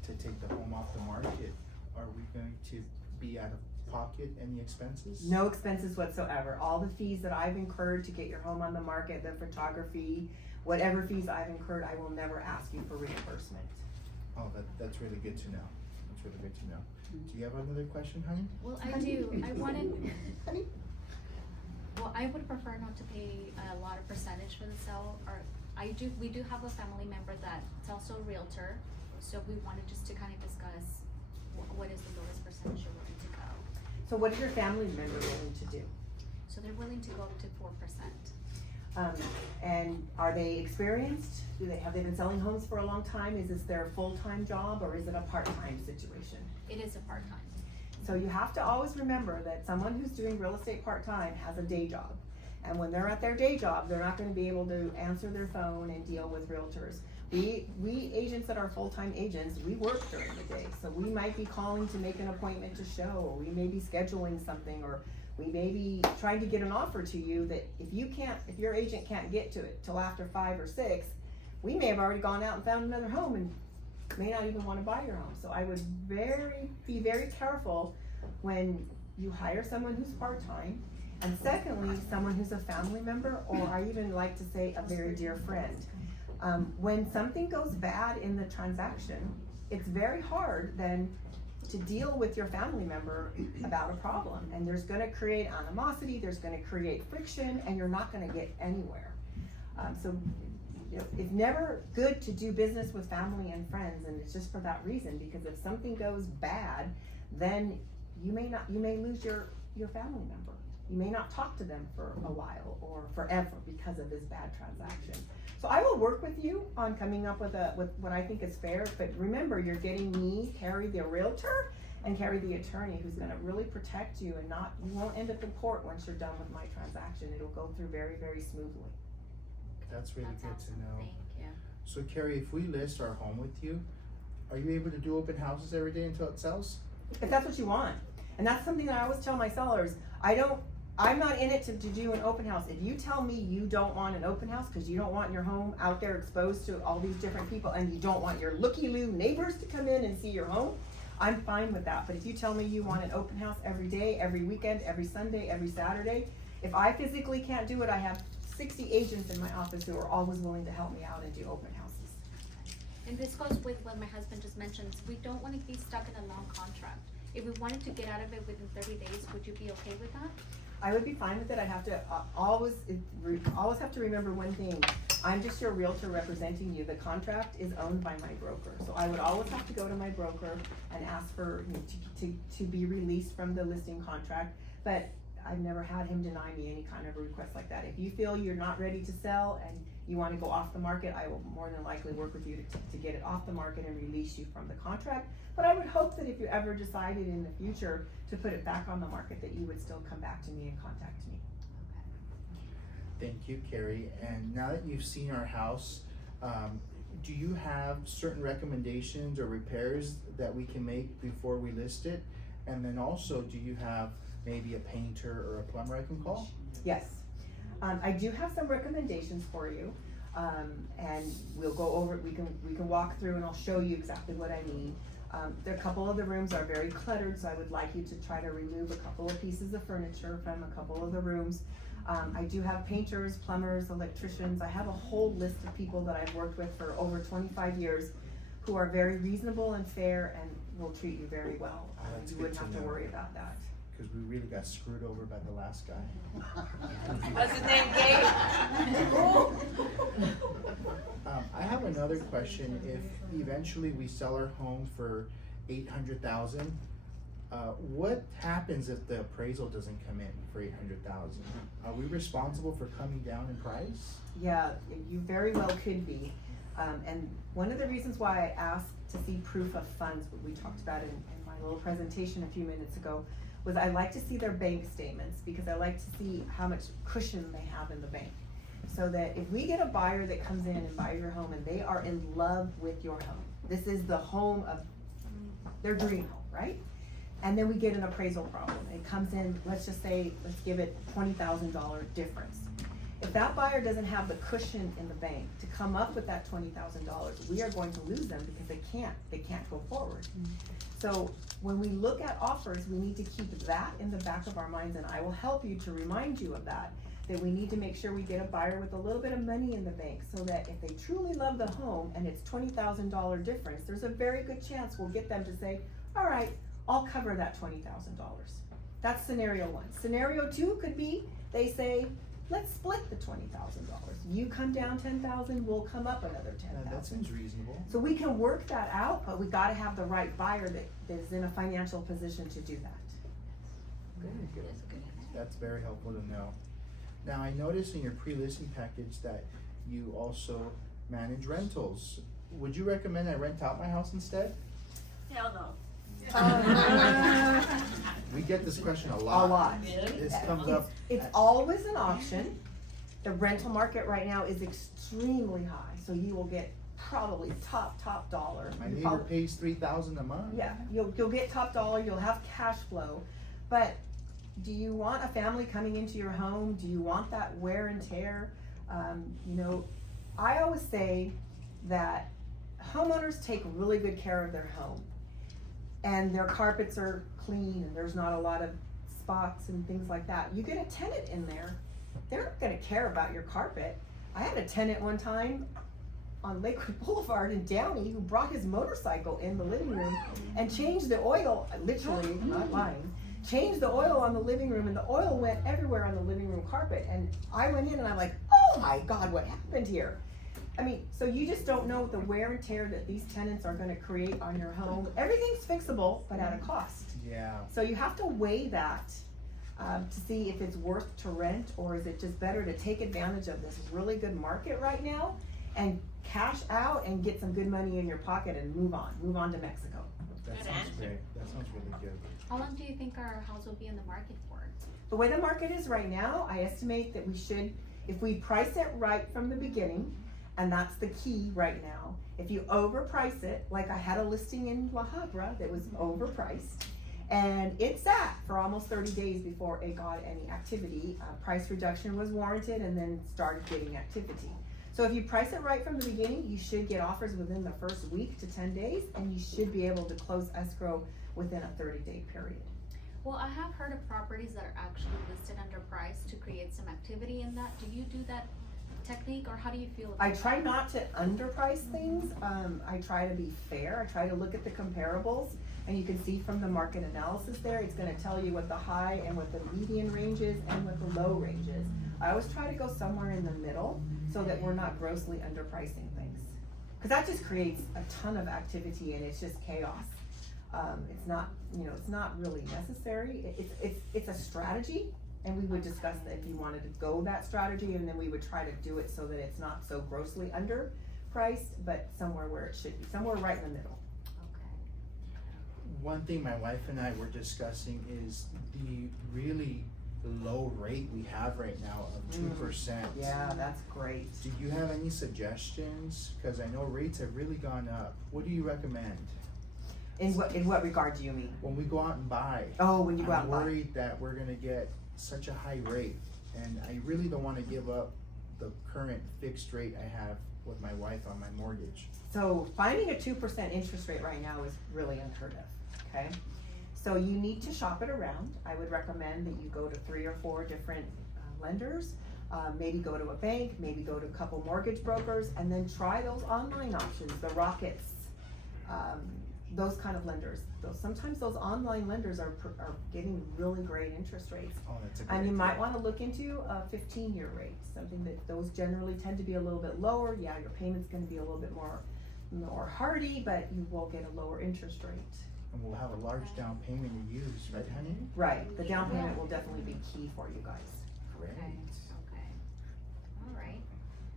to take the home off the market, are we going to be out of pocket any expenses? No expenses whatsoever. All the fees that I've incurred to get your home on the market, the photography, whatever fees I've incurred, I will never ask you for reimbursement. Oh, that's really good to know. That's really good to know. Do you have another question, honey? Well, I do. I wanted, Honey? well, I would prefer not to pay a lot of percentage for the sale, or we do have a family member that's also a realtor, so we wanted just to kind of discuss what is the lowest percentage you're willing to go. So what is your family member willing to do? So they're willing to go up to 4%. And are they experienced? Have they been selling homes for a long time? Is this their full-time job or is it a part-time situation? It is a part-time. So you have to always remember that someone who's doing real estate part-time has a day job. And when they're at their day job, they're not gonna be able to answer their phone and deal with realtors. We agents that are full-time agents, we work during the day. So we might be calling to make an appointment to show, or we may be scheduling something, or we may be trying to get an offer to you that if your agent can't get to it till after 5 or 6, we may have already gone out and found another home and may not even wanna buy your home. So I would be very careful when you hire someone who's part-time. And secondly, someone who's a family member, or I even like to say a very dear friend. When something goes bad in the transaction, it's very hard then to deal with your family member about a problem. And there's gonna create animosity, there's gonna create friction, and you're not gonna get anywhere. So it's never good to do business with family and friends, and it's just for that reason, because if something goes bad, then you may lose your family member. You may not talk to them for a while or forever because of this bad transaction. So I will work with you on coming up with what I think is fair, but remember, you're getting me, Carrie the realtor, and Carrie the attorney, who's gonna really protect you, and you won't end up in court once you're done with my transaction. It'll go through very, very smoothly. That's really That's good awesome. to know. Thank you. So Carrie, if we list our home with you, are you able to do open houses every day until it sells? If that's what you want. And that's something that I always tell my sellers. I'm not in it to do an open house. If you tell me you don't want an open house because you don't want your home out there exposed to all these different people, and you don't want your looky-loo neighbors to come in and see your home, I'm fine with that. But if you tell me you want an open house every day, every weekend, every Sunday, every Saturday, if I physically can't do it, I have 60 agents in my office who are always willing to help me out and do open houses. And this goes with what my husband just mentioned. We don't want to be stuck in a long contract. If we wanted to get out of it within 30 days, would you be okay with that? I would be fine with it. I have to always have to remember one thing. I'm just your realtor representing you. The contract is owned by my broker. So I would always have to go to my broker and ask for to be released from the listing contract. But I've never had him deny me any kind of request like that. If you feel you're not ready to sell and you want to go off the market, I will more than likely work with you to get it off the market and release you from the contract. But I would hope that if you ever decided in the future to put it back on the market, that you would still come back to me and contact me. Thank you, Carrie. And now that you've seen our house, do you have certain recommendations or repairs that we can make before we list it? And then also, do you have maybe a painter or a plumber I can call? Yes. I do have some recommendations for you. And we'll go over it. We can walk through and I'll show you exactly what I mean. A couple of the rooms are very cluttered, so I would like you to try to remove a couple of pieces of furniture from a couple of the rooms. I do have painters, plumbers, electricians. I have a whole list of people that I've worked with for over 25 years who are very reasonable and fair and will treat you very well. That's You good wouldn't to have to know. worry about that. Because we really got screwed over by the last guy. What's his name, Gabe? I have another question. If eventually we sell our home for $800,000, what happens if the appraisal doesn't come in for $800,000? Are we responsible for coming down in price? Yeah, you very well could be. And one of the reasons why I asked to see proof of funds, what we talked about in my little presentation a few minutes ago, was I like to see their bank statements because I like to see how much cushion they have in the bank. So that if we get a buyer that comes in and buys your home and they are in love with your home, this is the home of their dream home, right? And then we get an appraisal problem. It comes in, let's just say, let's give it $20,000 difference. If that buyer doesn't have the cushion in the bank to come up with that $20,000, we are going to lose them because they can't go forward. So when we look at offers, we need to keep that in the back of our minds, and I will help you to remind you of that we need to make sure we get a buyer with a little bit of money in the bank so that if they truly love the home and it's $20,000 difference, there's a very good chance we'll get them to say, all right, I'll cover that $20,000. That's scenario one. Scenario two could be, they say, let's split the $20,000. You come down 10,000, we'll come up another 10,000. That seems reasonable. So we can work that out, but we gotta have the right buyer that is in a financial position to do that. Very good. That's very helpful to know. Now, I noticed in your pre-listing package that you also manage rentals. Would you recommend I rent out my house instead? Hell no. We get this question a A lot. lot. Really? This comes up. It's always an option. The rental market right now is extremely high, so you will get probably top dollar. My You neighbor prob- pays $3,000 a month. Yeah, you'll get top dollar, you'll have cash flow, but do you want a family coming into your home? Do you want that wear and tear? You know, I always say that homeowners take really good care of their home, and their carpets are clean, and there's not a lot of spots and things like that. You get a tenant in there, they're not gonna care about your carpet. I had a tenant one time on Lakewood Boulevard in Downey who brought his motorcycle in the living room and changed the oil, literally, not lying, changed the oil on the living room, and the oil went everywhere on the living room carpet. And I went in and I'm like, oh my God, what happened here? I mean, so you just don't know the wear and tear that these tenants are gonna create on your home. Everything's fixable, but at a cost. Yeah. So you have to weigh that to see if it's worth to rent, or is it just better to take advantage of this really good market right now and cash out and get some good money in your pocket and move on to Mexico. That Good sounds answer. great. That sounds really good. How long do you think our house will be in the market for? The way the market is right now, I estimate that we should, if we price it right from the beginning, and that's the key right now. If you overprice it, like I had a listing in La Habra that was overpriced, and it sat for almost 30 days before it got any activity. Price reduction was warranted and then started getting activity. So if you price it right from the beginning, you should get offers within the first week to 10 days, and you should be able to close escrow within a 30-day period. Well, I have heard of properties that are actually listed under price to create some activity in that. Do you do that technique, or how do you feel about I that? try not to underprice things. I try to be fair. I try to look at the comparables, and you can see from the market analysis there, it's gonna tell you what the high and what the median range is and what the low range is. I always try to go somewhere in the middle so that we're not grossly underpricing things. Cause that just creates a ton of activity and it's just chaos. It's not, you know, it's not really necessary. It's a strategy, and we would discuss that if you wanted to go that strategy, and then we would try to do it so that it's not so grossly underpriced, but somewhere where it should be, somewhere right in the middle. One thing my wife and I were discussing is the really low rate we have right now of 2%. Yeah, that's great. Do you have any suggestions? Cause I know rates have really gone up. What do you recommend? In what regard do you mean? When we go out and buy, Oh, when you go out I'm and buy. worried that we're gonna get such a high rate, and I really don't wanna give up the current fixed rate I have with my wife on my mortgage. So finding a 2% interest rate right now is really unheard of, okay? So you need to shop it around. I would recommend that you go to 3 or 4 different lenders. Maybe go to a bank, maybe go to a couple mortgage brokers, and then try those online options, the Rockets, those kind of lenders. Sometimes those online lenders are giving really great interest rates. Oh, that's a great And you might idea. wanna look into a 15-year rate, something that those generally tend to be a little bit lower. Yeah, your payment's gonna be a little bit more hardy, but you will get a lower interest rate. And we'll have a large down payment to use, right honey? Right, the down payment will definitely be key for you guys. Great. Okay. All right.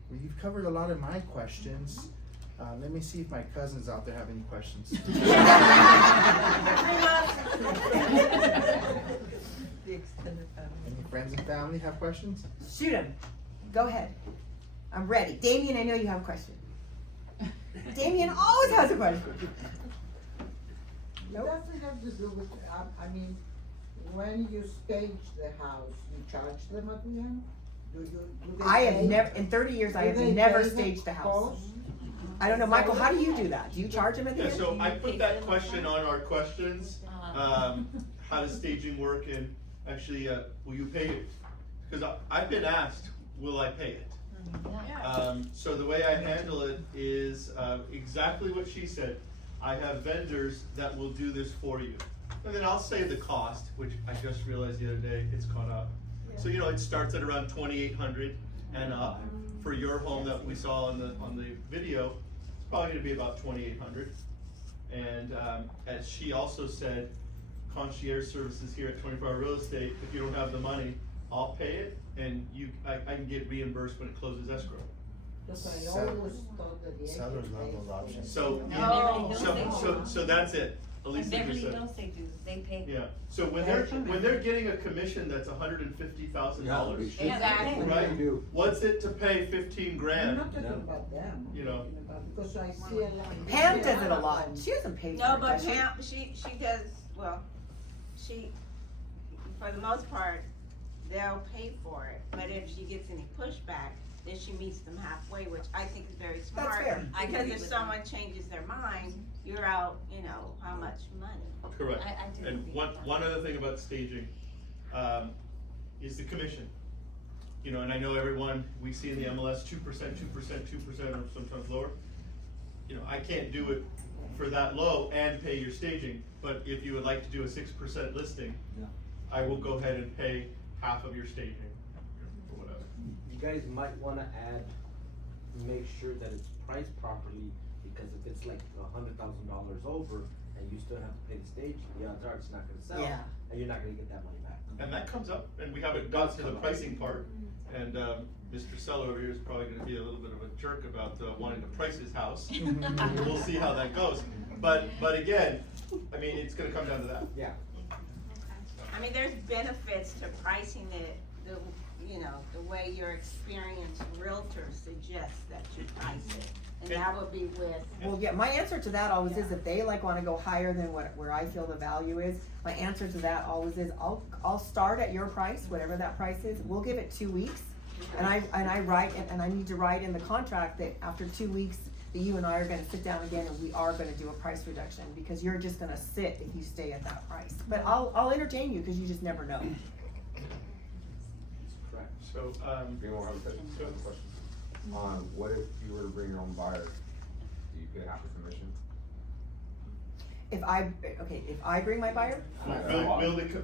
Well, you've covered a lot of my questions. Let me see if my cousins out there have any questions. The extended family. Any friends and family have questions? Shoot 'em. Go ahead. I'm ready. Damien, I know you have a question. Damien always has a question. It doesn't have to do with, I mean, when you stage the house, you charge them at the end? Do they I have pay? never, in 30 years, I Do have they never pay the staged a house. cost? I don't know, Michael, how do you do that? Do you charge them at the Yeah, end? so I put that question on our questions, Uh, how does staging work, and actually, will you pay it? Cause I've been asked, will I pay it? So the way I handle it is, exactly what she said. I have vendors that will do this for you. And then I'll say the cost, which I just realized the other day, it's caught up. So, you know, it starts at around 2,800 and up. For your home that we saw on the video, it's probably gonna be about 2,800. And, as she also said, concierge services here at 24 Hour Real Estate, if you don't have the money, I'll pay it, and I can get reimbursed when it closes escrow. Because I Sell- always thought that the sellers agent love pays those for options. it. So, No. so that's it, In Elisa just Beverly said. Hills they do, they pay. Yeah, so when they're getting a commission that's $150,000, Yeah, Exactly. they pay. right? They do. What's it to pay 15 I'm grand? not talking No. about them. I'm You know. talking about- Because I see a lot. Pam does it a lot. She doesn't pay for No, it, but does she? Pam, she does, well, she, for the most part, they'll pay for it, but if she gets any pushback, then she meets them halfway, which I think is very smart. fair. I Because agree if with someone changes their mind, you're out, how much money? Correct. I do And agree one, with that. one other thing about staging, is the commission. And I know everyone, we see in the MLS 2%, or sometimes lower. I can't do it for that low and pay your staging, but if you would like to do a 6% listing, Yeah. I will go ahead and pay half of your staging, or whatever. You guys might wanna make sure that it's priced properly, because if it's like $100,000 over and you still have to pay the stage, the odds are it's not gonna sell. Yeah. And you're not gonna get that money back. And that comes up, and we haven't got to the pricing part, and, Mr. Seller over here is probably gonna be a little bit of a jerk about, wanting to price his house. We'll see how that goes, but again, I mean, it's gonna come down to that. Yeah. I mean, there's benefits to pricing it, the way your experienced realtor suggests that you price it. And that would be with, Well, yeah, my answer to that always is if they wanna go higher than where I feel the value is, my answer to that always is, I'll start at your price, whatever that price is, we'll give it 2 weeks. And I write, and I need to write in the contract that after 2 weeks, that you and I are gonna sit down again and we are gonna do a price reduction, because you're just gonna sit if you stay at that price. But I'll entertain you, cause you just never know. Correct. So, You know, I have a question. What if you were to bring your own buyer? Do you get half the commission? If I bring my buyer,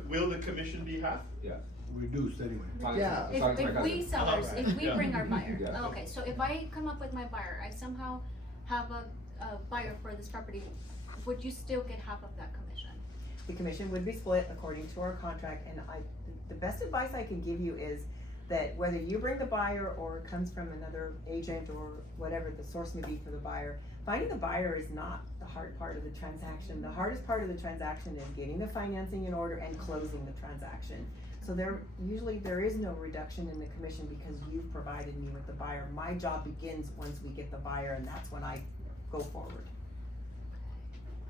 will the commission be half? Yeah. Reduced anyway. Yeah. If we sellers, Alright, if we yeah. bring our buyer, Yeah. okay, so if I come up with my buyer, I somehow have a buyer for this property, would you still get half of that commission? the commission would be split according to our contract, and the best advice I can give you is that whether you bring the buyer or it comes from another agent or whatever the source may be for the buyer, finding the buyer is not the hard part of the transaction. The hardest part of the transaction is getting the financing in order and closing the transaction. So there is no reduction in the commission because you've provided me with the buyer. My job begins once we get the buyer, and that's when I go forward.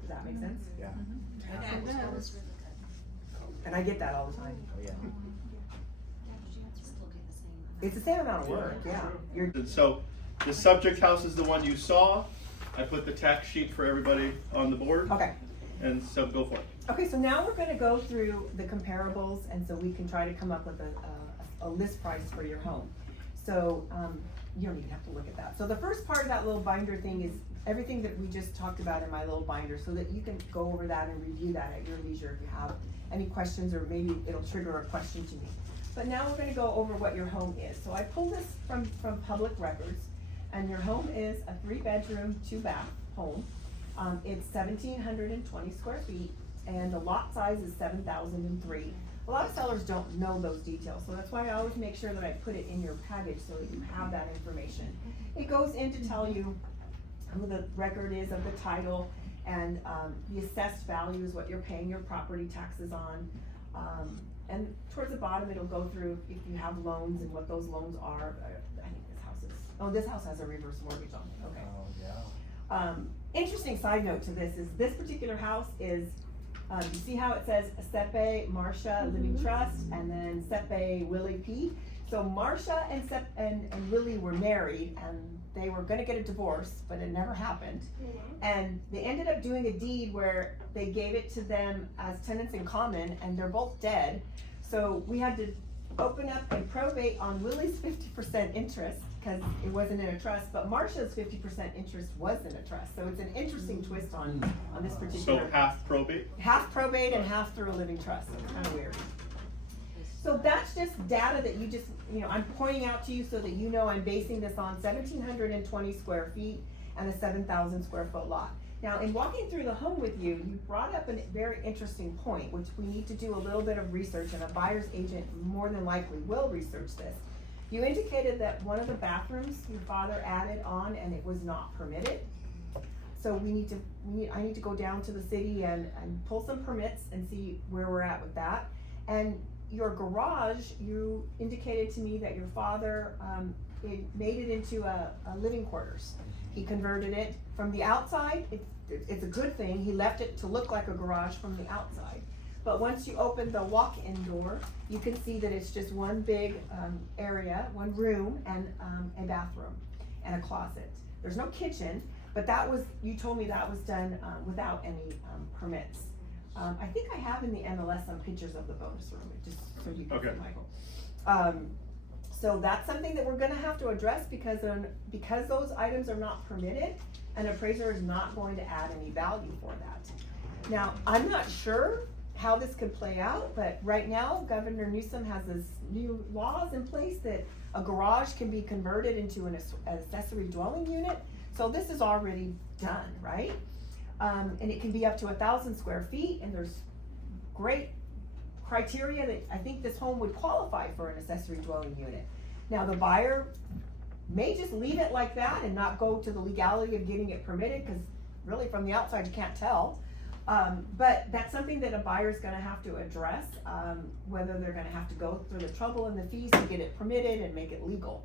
Does that make sense? Yeah. That was really good. And I get that all the time. Oh, yeah. Still get the same. It's the same amount of work, yeah. You're, And so, the subject house is the one you saw. I put the tax sheet for everybody on the board, okay. and so go for it. Okay, so now we're gonna go through the comparables, and so we can try to come up with a list price for your home. So, you don't even have to look at that. So the first part of that little binder thing is everything that we just talked about in my little binder, so that you can go over that and review that at your leisure if you have any questions, or maybe it'll trigger a question to me. But now we're gonna go over what your home is. So I pulled this from public records, and your home is a 3-bedroom, 2-bath home. It's 1,720 square feet, and the lot size is 7,003. A lot of sellers don't know those details, so that's why I always make sure that I put it in your package so that you have that information. It goes in to tell you who the record is of the title, and the assessed value is what you're paying your property taxes on. And towards the bottom, it'll go through if you have loans and what those loans are. I think this house has a reverse mortgage on it, okay. Oh, yeah. Interesting side note to this is this particular house is, you see how it says Sepe Marcia Living Trust and then Sepe Willie P. So Marcia and Willie were married and they were gonna get a divorce, but it never happened. And they ended up doing a deed where they gave it to them as tenants in common, and they're both dead. So we had to open up a probate on Willie's 50% interest, because it wasn't in a trust, but Marcia's 50% interest was in a trust. So it's an interesting twist on this So particular. half probate? Half probate and half through a living trust. It's kind of weird. So that's just data that I'm pointing out to you so that you know I'm basing this on 1,720 square feet. and a 7,000 square foot lot. Now, in walking through the home with you, you brought up a very interesting point, which we need to do a little bit of research, and a buyer's agent more than likely will research this. You indicated that one of the bathrooms your father added on and it was not permitted. So I need to go down to the city and pull some permits and see where we're at with that. And your garage, you indicated to me that your father, made it into a living quarters. He converted it from the outside. It's a good thing. He left it to look like a garage from the outside. But once you open the walk-in door, you can see that it's just one big area, one room, and a bathroom and a closet. There's no kitchen, but you told me that was done without any permits. I think I have in the MLS some pictures of the bonus room, just so you can see, Michael. So that's something that we're gonna have to address because those items are not permitted, an appraiser is not going to add any value for that. Now, I'm not sure how this could play out, but right now, Governor Newsom has this new laws in place that a garage can be converted into an accessory dwelling unit. So this is already done, right? And it can be up to 1,000 square feet, and there's great criteria that I think this home would qualify for an accessory dwelling unit. Now, the buyer may just leave it like that and not go to the legality of getting it permitted, because really from the outside you can't tell. But that's something that a buyer's gonna have to address, whether they're gonna have to go through the trouble and the fees to get it permitted and make it legal.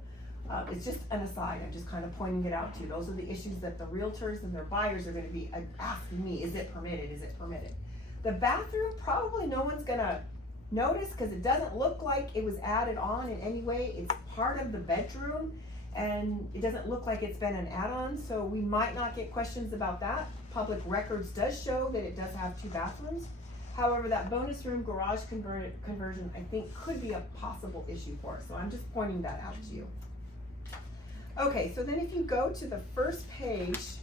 It's just an aside, I'm just kind of pointing it out to you. Those are the issues that the realtors and their buyers are gonna be asking me, is it permitted, is it permitted? The bathroom, probably no one's gonna notice, because it doesn't look like it was added on in any way. It's part of the bedroom, and it doesn't look like it's been an add-on, so we might not get questions about that. Public records does show that it does have 2 bathrooms. However, that bonus room garage conversion, I think, could be a possible issue for us, so I'm just pointing that out to you. Okay, so then if you go to the first page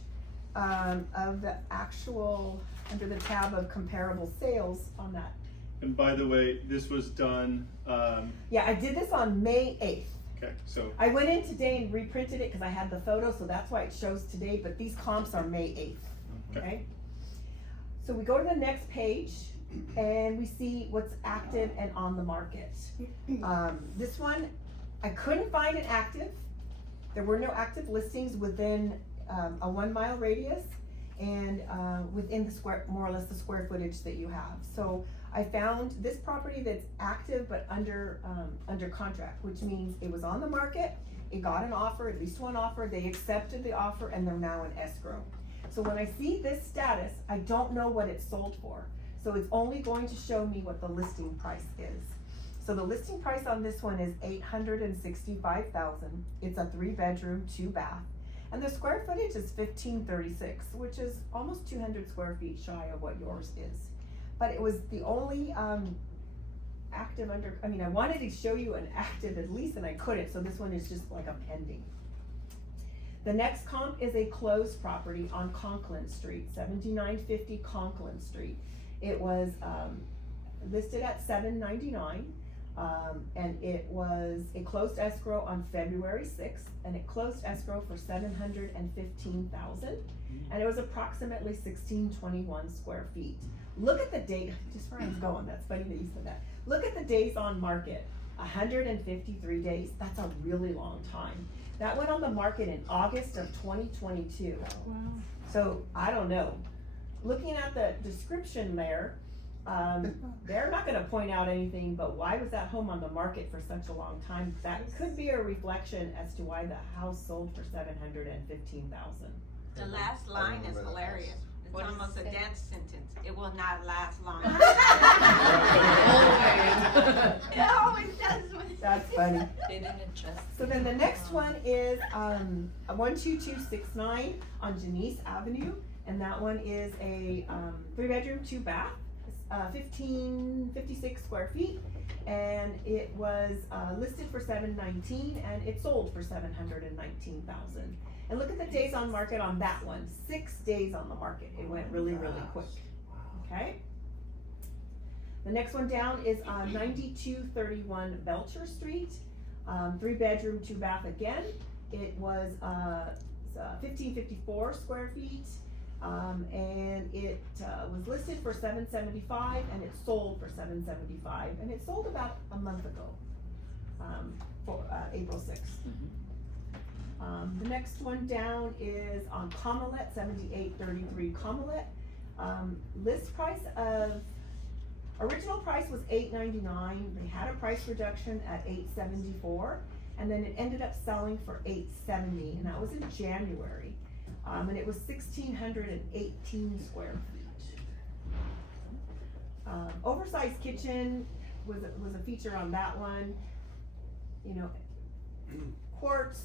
of the actual, under the tab of comparable sales on that. And by the way, this was done, Yeah, I did this on May 8th. okay, so, I went in today and reprinted it because I had the photo, so that's why it shows today, but these comps are May 8th, okay? So we go to the next page and we see what's active and on the market. This one, I couldn't find an active. There were no active listings within a 1 mile radius and within the more or less the square footage that you have. So I found this property that's active but under contract, which means it was on the market, it got an offer, at least one offer, they accepted the offer, and they're now in escrow. So when I see this status, I don't know what it's sold for. So it's only going to show me what the listing price is. So the listing price on this one is $865,000. It's a 3-bedroom, 2-bath. And the square footage is 1536, which is almost 200 square feet shy of what yours is. But it was the only active I wanted to show you an active at least, and I couldn't, so this one is just like a pending. The next comp is a closed property on Conklin Street, 7950 Conklin Street. It was listed at $799, and it was a closed escrow on February 6th, and it closed escrow for $715,000, and it was approximately 1621 square feet. Look at the date, just where I was going, that's funny that you said that. Look at the days on market, 153 days, that's a really long time. That went on the market in August of 2022. Wow. So, I don't know. Looking at the description there, they're not gonna point out anything, but why was that home on the market for such a long time? That could be a reflection as to why the house sold for $715,000. The last line is hilarious. It's What does almost it a say? death sentence. It will not last long. It always does. That's funny. They didn't adjust. So then the next one is, 12269 on Janice Avenue, and that one is a, 3-bedroom, 2-bath, 1556 square feet, and it was, listed for $719, and it sold for $719,000. And look at the days on market on that one, 6 days on the market, it went really, really quick, okay? The next one down is 9231 Belcher Street, 3-bedroom, 2-bath again. It was 1554 square feet. And it was listed for $775 and it sold for $775, and it sold about a month ago, for April 6th. The next one down is on Comelet, 7833 Comelet. List price of, original price was $899. They had a price reduction at $874, and then it ended up selling for $870, and that was in January. And it was 1,618 square feet. Oversized kitchen was a feature on that one. You know, quartz,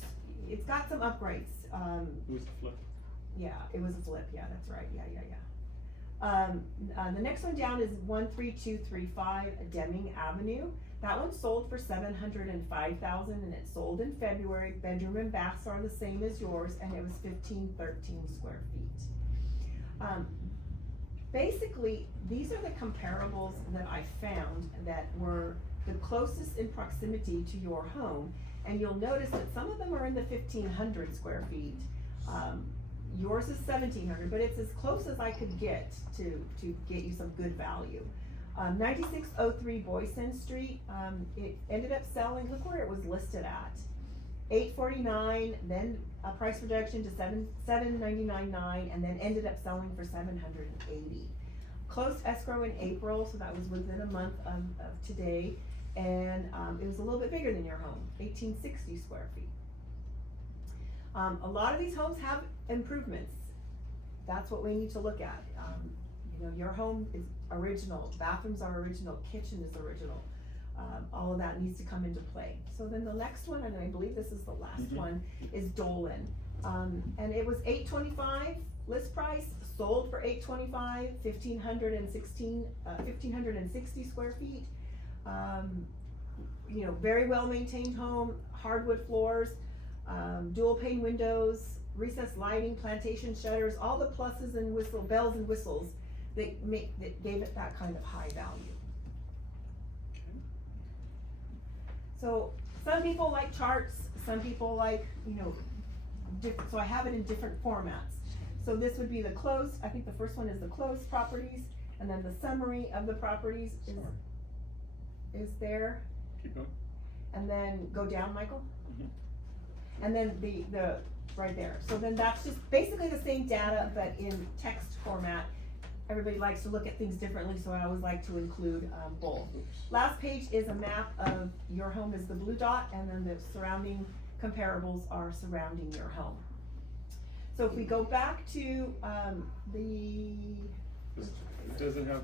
it's got some upgrades. It was the flip. Yeah, it was a flip, yeah, that's right, yeah. The next one down is 13235 Deming Avenue. That one sold for $705,000 and it sold in February. Bedroom and baths are the same as yours, and it was 1513 square feet. Basically, these are the comparables that I found that were the closest in proximity to your home. And you'll notice that some of them are in the 1,500 square feet. Yours is 1,700, but it's as close as I could get to get you some good value. 9603 Boyson Street, it ended up selling, look where it was listed at. $849, then a price reduction to $799.9, and then ended up selling for $780. Closed escrow in April, so that was within a month of today, and it was a little bit bigger than your home, 1,860 square feet. A lot of these homes have improvements. That's what we need to look at. You know, your home is original, bathrooms are original, kitchen is original. All of that needs to come into play. So then the next one, and I believe this is the last one, is Dolan. And it was $825 list price, sold for $825, 1,560 square feet. You know, very well maintained home, hardwood floors, dual pane windows, recessed lighting, plantation shutters, all the pluses and bells and whistles that gave it that kind of high value. So some people like charts, some people like, you know, so I have it in different formats. So this would be the closed, I think the first one is the closed properties, and then the summary of the properties is there. Keep going. And then go down, Michael. And then the right there. So then that's just basically the same data, but in text format. Everybody likes to look at things differently, so I always like to include both. Last page is a map of your home is the blue dot, and then the surrounding comparables are surrounding your home. So if we go back to It doesn't have.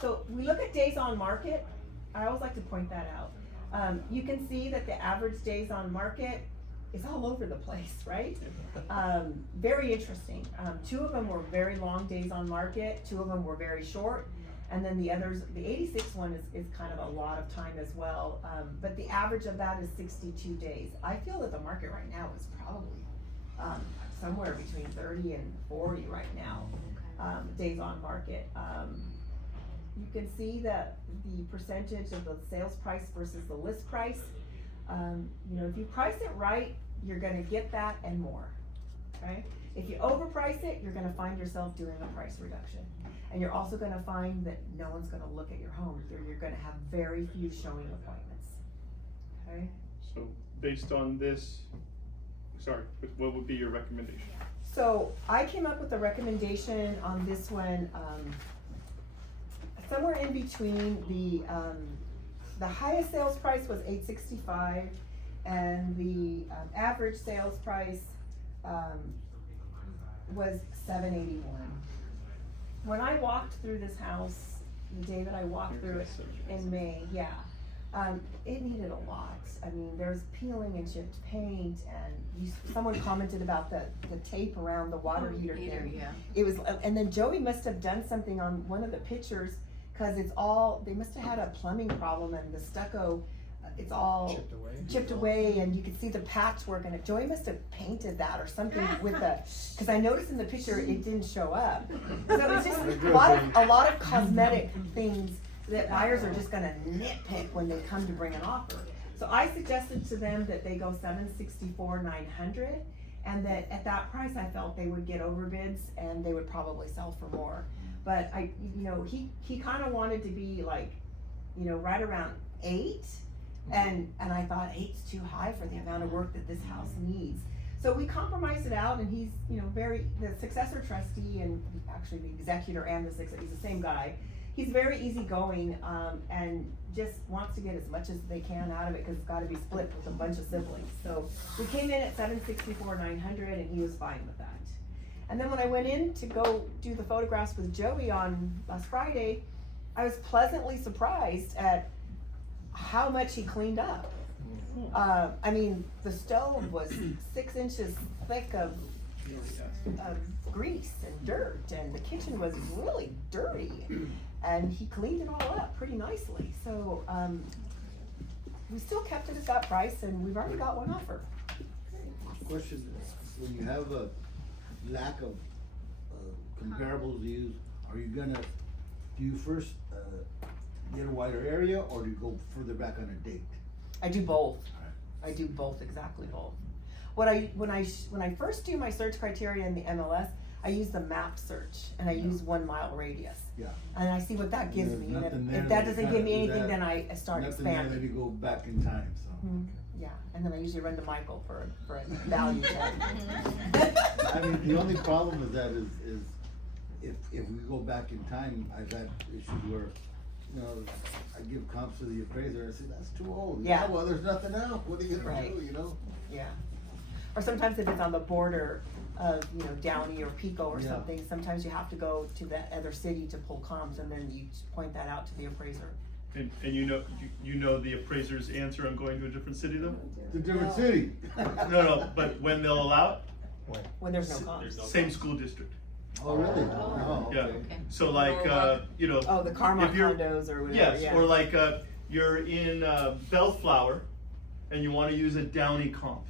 so we look at days on market. I always like to point that out. You can see that the average days on market is all over the place, right? Very interesting. 2 of them were very long days on market, 2 of them were very short, and then the others, the 86 one is kind of a lot of time as well, but the average of that is 62 days. I feel that the market right now is probably somewhere between 30 and 40 right now, days on market. You can see that the percentage of the sales price versus the list price. You know, if you price it right, you're gonna get that and more, okay? If you overprice it, you're gonna find yourself doing a price reduction. And you're also gonna find that no one's gonna look at your home. You're gonna have very few showing appointments, okay? So based on this, sorry, what would be your recommendation? So I came up with a recommendation on this one, somewhere in between the highest sales price was $865, and the average sales price was $781. When I walked through this house, the day that I walked through it in May, yeah, it needed a lot. I mean, there's peeling and chipped paint, and someone commented about the tape around the water heater thing. Yeah. It was, and then Joey must have done something on one of the pictures, cause it's all, they must have had a plumbing problem, and the stucco, it's all chipped away, and you could see the patchwork, and Joey must have painted that or something with the, cause I noticed in the picture it didn't show up. So it's just a lot of cosmetic things that buyers are just gonna nitpick when they come to bring an offer. So I suggested to them that they go 764,900, and that at that price, I felt they would get overbids and they would probably sell for more. But he kinda wanted to be like, right around 8, and I thought 8's too high for the amount of work that this house needs. So we compromised it out, and he's, the successor trustee, and actually the executor and he's the same guy. He's very easygoing, and just wants to get as much as they can out of it, cause it's gotta be split with a bunch of siblings. So we came in at 764,900, and he was fine with that. And then when I went in to go do the photographs with Joey on last Friday, I was pleasantly surprised at how much he cleaned up. I mean, the stove was 6 inches thick of grease and dirt, and the kitchen was really dirty, and he cleaned it all up pretty nicely. So we still kept it at that price, and we've already got one offer. Question is, when you have a lack of comparables to use, do you first get a wider area, or do you go further back on a date? I do both. I do both, exactly both. When I first do my search criteria in the MLS, I use the map search, and I use 1 mile radius. Yeah. And I see what that gives me, Nothing and there if that that doesn't kinda give me do anything, that. then I start Nothing there that expanding. you go back in time, so. Yeah, and then I usually run to Michael for a value check. I mean, the only problem with that is if we go back in time, I've had issues where, I give comps to the appraiser, I say, that's too old. Yeah. Well, there's nothing else, what are you gonna Right. do, Yeah. Or sometimes if it's on the border of, Downey or Pico or Yeah. something, sometimes you have to go to that other city to pull comps, and then you point that out to the appraiser. And you know the appraiser's answer on going to a different city though? It's a different city. No, but when they'll allow it? When there's no comps. Same school district. Oh, really? Oh, Yeah, okay. so like, Oh, the Carmont if you're- condos or whatever, yes, yeah. or like, you're in Bellflower and you wanna use a Downey comp.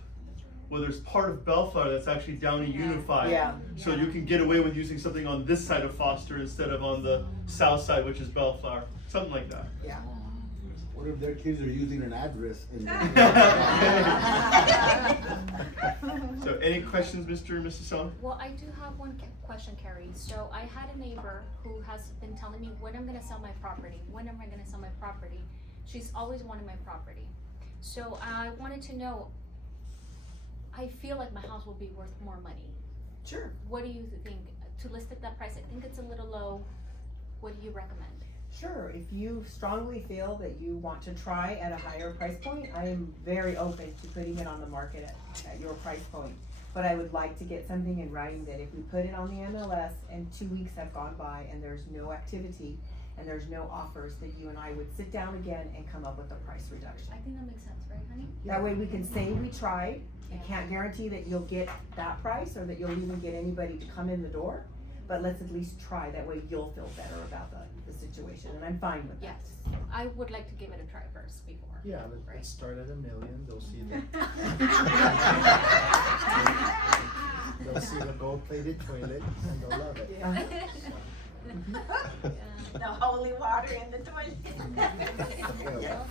Well, there's part of Bellflower that's actually Downey Unified. Yeah. So you can get away with using something on this side of Foster instead of on the south side, which is Bellflower, something like that. Yeah. What if their kids are using an address in So any questions, Mr. and Mrs. Song? Well, I do have one question, Carrie. So I had a neighbor who has been telling me when I'm gonna sell my property, She's always wanted my property. So I wanted to know, I feel like my house will be worth more money. Sure. What do you think? To list at that price, I think it's a little low. What do you recommend? Sure, if you strongly feel that you want to try at a higher price point, I am very open to putting it on the market at your price point. But I would like to get something in writing that if we put it on the MLS and 2 weeks have gone by and there's no activity and there's no offers, that you and I would sit down again and come up with a price reduction. I think that makes sense, right, honey? That way we can say we tried. I can't guarantee that you'll get that price or that you'll even get anybody to come in the door, but let's at least try. That way you'll feel better about the situation, and I'm fine with that. Yes, I would like to give it a try first before. Yeah, let's start at $1 million, they'll see they'll see the gold-plated toilet, and they'll love it. Yeah. The holy water in the toilet. Yeah.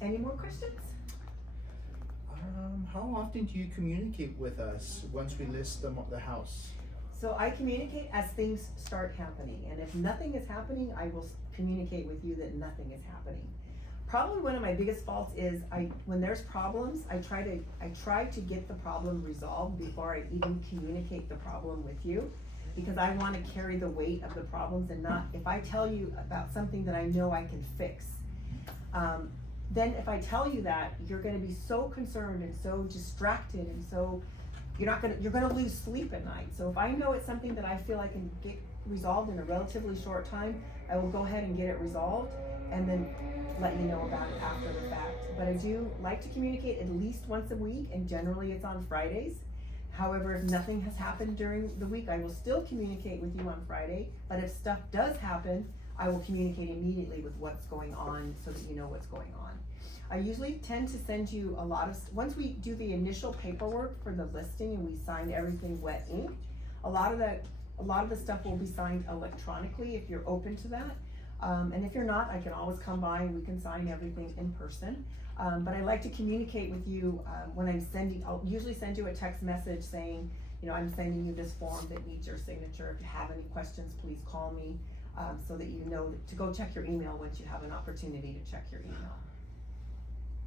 Any more questions? How often do you communicate with us once we list the house? So I communicate as things start happening, and if nothing is happening, I will communicate with you that nothing is happening. Probably one of my biggest faults is when there's problems, I try to get the problem resolved before I even communicate the problem with you, because I want to carry the weight of the problems and not, if I tell you about something that I know I can fix, then if I tell you that, you're gonna be so concerned and so distracted and so you're gonna lose sleep at night. So if I know it's something that I feel I can get resolved in a relatively short time, I will go ahead and get it resolved and then let you know about it after the fact. But I do like to communicate at least once a week, and generally it's on Fridays. However, if nothing has happened during the week, I will still communicate with you on Friday, but if stuff does happen, I will communicate immediately with what's going on so that you know what's going on. I usually tend to send you a lot of, once we do the initial paperwork for the listing and we sign everything wet ink, a lot of the stuff will be signed electronically if you're open to that. And if you're not, I can always come by and we can sign everything in person. But I like to communicate with you, when I'm I'll usually send you a text message saying, you know, I'm sending you this form that needs your signature. If you have any questions, please call me, so that you know to go check your email once you have an opportunity to check your email.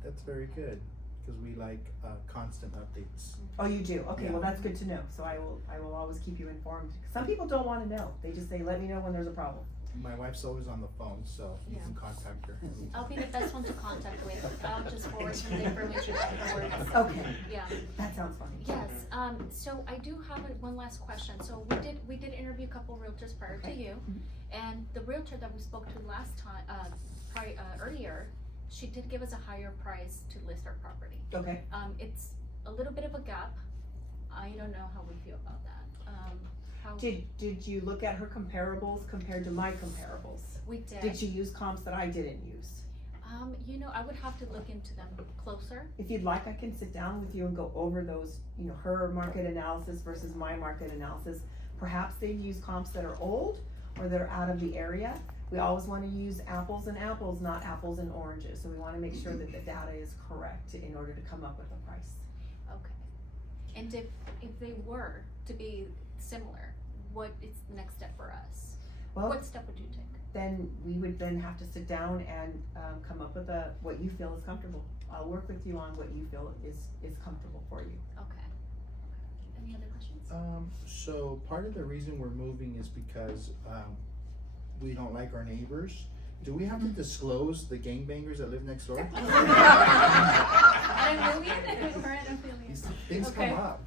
That's very good, because we like constant updates. Oh, you do? Okay, Yeah. well, that's good to know. So I will always keep you informed. Some people don't wanna know. They just say, let me know when there's a problem. My wife's always on the phone, so you Yeah. can contact her. I'll be the best one to contact with. I'll just forward some information afterwards. Okay, Yeah. that sounds funny. Yes, so I do have one last question. So we did interview a couple realtors prior to you, and the realtor that we spoke to last time, earlier, she did give us a higher price to list our property. Okay. It's a little bit of a gap. I don't know how we feel about that. How Did you look at her comparables compared to my comparables? we did. Did she use comps that I didn't use? You know, I would have to look into them closer. If you'd like, I can sit down with you and go over those, you know, her market analysis versus my market analysis. Perhaps they've used comps that are old or that are out of the area. We always wanna use apples and apples, not apples and oranges. So we wanna make sure that the data is correct in order to come up with a price. Okay. And if they were to be similar, what is the next step for us? Well, What step would you take? then we would then have to sit down and come up with what you feel is comfortable. I'll work with you on what you feel is comfortable for you. Okay. Any other questions? So part of the reason we're moving is because we don't like our neighbors. Do we have to disclose the gangbangers that live next door? These things Okay. come up.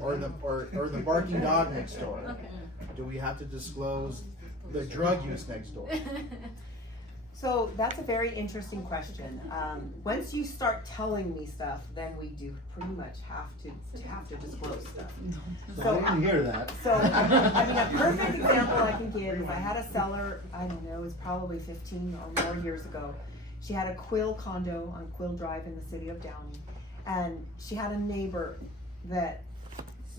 Or the barking dog next door. Okay. Do we have to disclose the drug use next door? So that's a very interesting question. Once you start telling me stuff, then we do pretty much have to disclose stuff. I didn't hear that. So, I mean, a perfect example I can give is I had a seller, I don't know, it was probably 15 or more years ago. She had a Quill condo on Quill Drive in the city of Downey. And she had a neighbor that,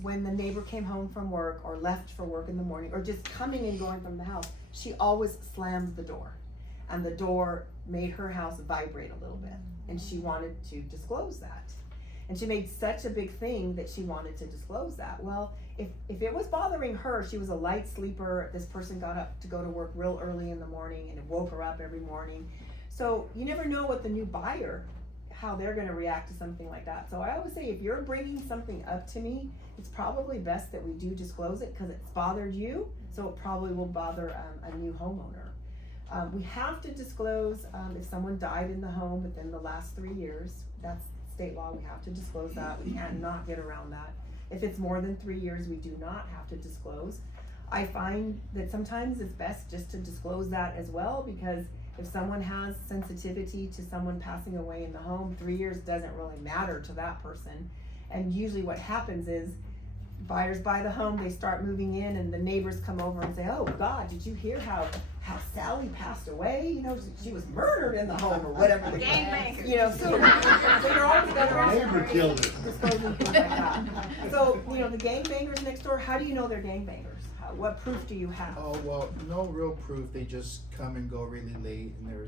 when the neighbor came home from work or left for work in the morning, or just coming and going from the house, she always slammed the door. And the door made her house vibrate a little bit. And she wanted to disclose that. And she made such a big thing that she wanted to disclose that. Well, if it was bothering her, she was a light sleeper. This person got up to go to work real early in the morning, and it woke her up every morning. So you never know what the new buyer, how they're gonna react to something like that. So I always say, if you're bringing something up to me, it's probably best that we do disclose it, because it's bothered you, so it probably will bother a new homeowner. We have to disclose if someone died in the home within the last 3 years. That's state law, we have to disclose that. We cannot get around that. If it's more than 3 years, we do not have to disclose. I find that sometimes it's best just to disclose that as well, because if someone has sensitivity to someone passing away in the home, 3 years doesn't really matter to that person. And usually what happens is, buyers buy the home, they start moving in, and the neighbors come over and say, oh God, did you hear how Sally passed away? You know, she was murdered in the home, or whatever the Gangbangers. You know, so you're always Neighbor killed her. disclosing things like that. So, you know, the gangbangers next door, how do you know they're gangbangers? What proof do you have? Oh, well, no real proof. They just come and go really late, and they're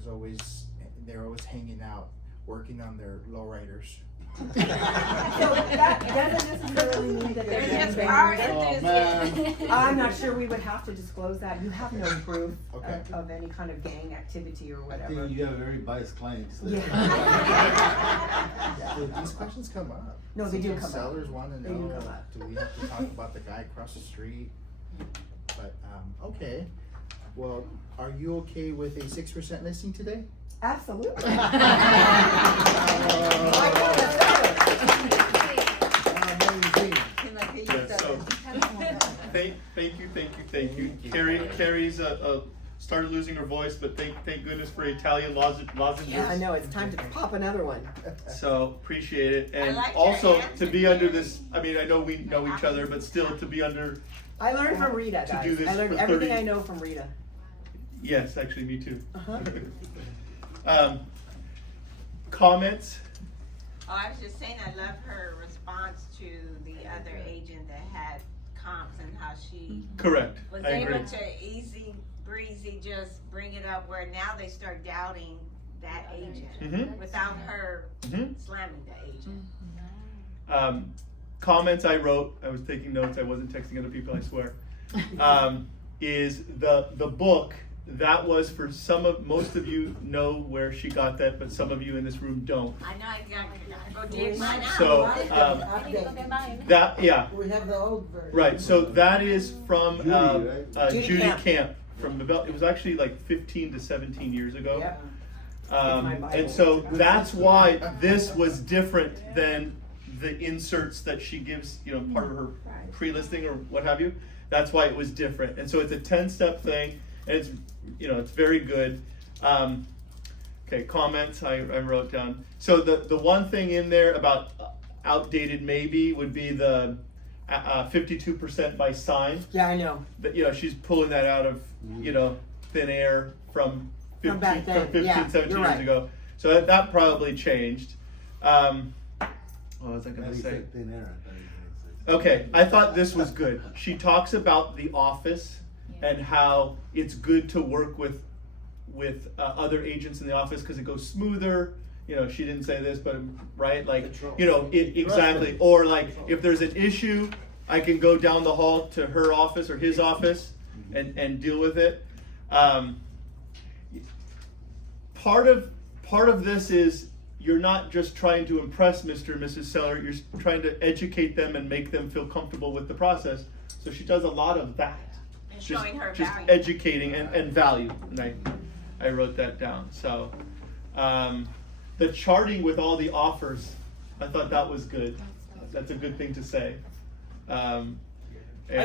always hanging out, working on their lowriders. So that doesn't necessarily mean that they're They're just car gangbangers. Oh, man. I'm not sure we would have to disclose that. You have no proof Okay. of any kind of gang activity or I whatever. think you have very biased clients there. Yeah. So these questions come up. No, they do Some come up. Sellers wanna They do know, come up. do we have to talk about the guy across the street? But, okay. Well, are you okay with a 6% listing today? Absolutely. Amazing. Yeah, so, thank you. Carrie's started losing her voice, but thank goodness for Italian lozenges. Yeah, I know, it's time to pop another one. So appreciate it, and like your also answer, to be under Carrie. this. I mean, I know we know each other, but still to be under. I learned from Rita, To guys. do this I learned for everything 30 I know from Rita. Yes, actually, me too. Uh-huh. Comments? Oh, I was just saying, I love her response to the other agent that had comps and how she Correct, was I agree. able to easy breezy just bring it up where now they start doubting that agent Mhm. without her Mhm. slamming the agent. Comments I wrote, I was taking notes, I wasn't texting other people, I swear. Is the book, that was for most of you know where she got that, but some of you in this room don't. I know exactly. Go dig mine out. So, that, yeah, We have the old version. right, so that is from, Judy, right? Judy Judy Camp. Camp, from it was actually like 15 to 17 years ago. Yep. my Bible. And so that's why this was different than the inserts that she gives, part of her pre-listing or what have you. That's why it was different. And so it's a 10-step thing, and it's very good. Okay, comments I wrote down. So the one thing in there about outdated maybe would be the 52% by sign. Yeah, I know. That she's pulling that out of thin air from 15, back then. 17 You're years right. ago. So that probably changed. What was I gonna That is say? like thin air, I thought you were gonna say. Okay, I thought this was good. She talks about the office and how it's good to work with other agents in the office because it goes smoother. She didn't say this, but right, like exactly. Or like if there's an issue, I can go down the hall to her office or his office and deal with it. Part of this is you're not just trying to impress Mr. and Mrs. Seller, you're trying to educate them and make them feel comfortable with the process. So she does a lot of that. And showing her just value. educating and value. And I wrote that down. So the charting with all the offers, I thought that was good. That's a good thing to say. I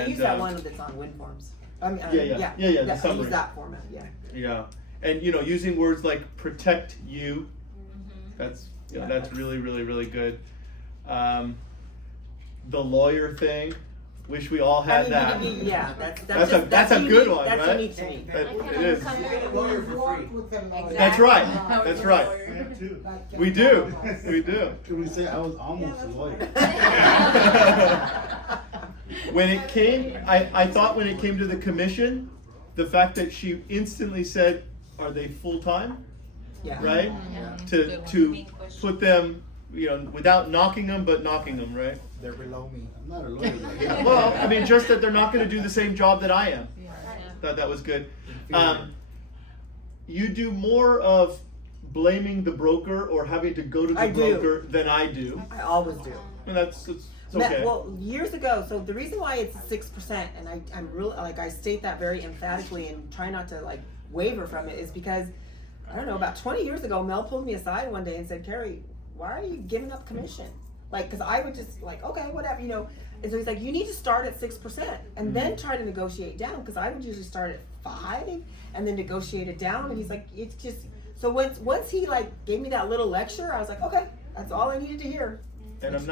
use that one that's on win forms. I mean, the I summary. use that format, yeah. Yeah, and using words like protect you, that's really, really, really good. The lawyer thing, wish we all had that. Yeah, That's a good one, that's right? unique to me. It is. We work with the lawyer. That's right. That's right. We do. We do. Can we say I was almost a lawyer? When it came, I thought when it came to the commission, the fact that she instantly said, "Are they full time?" Yeah. Right? To put them, without knocking them, but knocking them, right? They're below me. I'm not a lawyer. But Well, I mean, just that they're not going to do the same job that I am. Thought that was good. You do more of blaming the broker or having to go to the I do. broker than I do, I always do. and it's okay. Well, years ago, so the reason why it's 6%, and I'm really, I state that very emphatically and try not to waver from it, is because, I don't know, about 20 years ago, Mel pulled me aside one day and said, Carrie, why are you giving up commission? Cause I would just okay, whatever, and so he's like, you need to start at 6% and then try to negotiate down, cause I would usually start at 5 and then negotiate it down, and he's like, it's just, so once he gave me that little lecture, I was like, okay, that's all I needed to hear. And I'm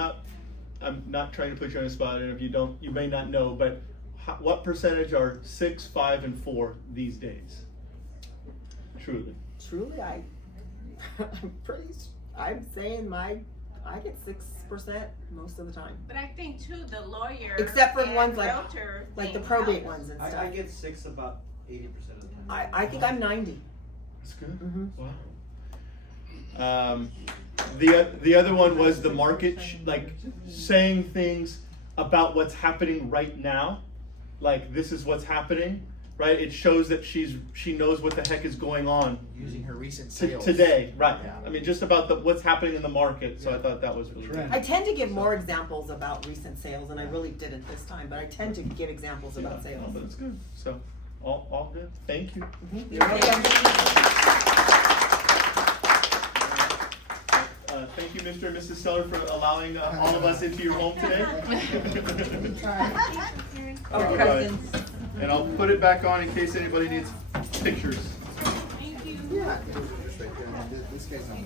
not trying to put you on the spot, and if you don't, you may not know, but what percentage are 6, 5, and 4 these days? Truly. Truly, I'm saying I get 6% most of the time. But I think too, the lawyer Except for and ones realtor like the thing probate helps. ones and stuff. I get 6 about 80% of the time. I think I'm 90. That's good. Mhm. Wow. The other one was the market, saying things about what's happening right now, this is what's happening, right? It shows that she knows what the heck is going on Using her recent sales. today, right? Yeah. I mean, just about what's happening in the market. So I thought that was really good. Trend. I tend to give more examples about recent sales, and I really didn't this time, but I tend to give examples about Yeah, sales. but it's good. So all good. Thank you. You're welcome. Thank you, Mr. and Mrs. Seller, for allowing all of us into your home today. All right. And I'll put it back on in case anybody needs pictures. Yeah. This guy's on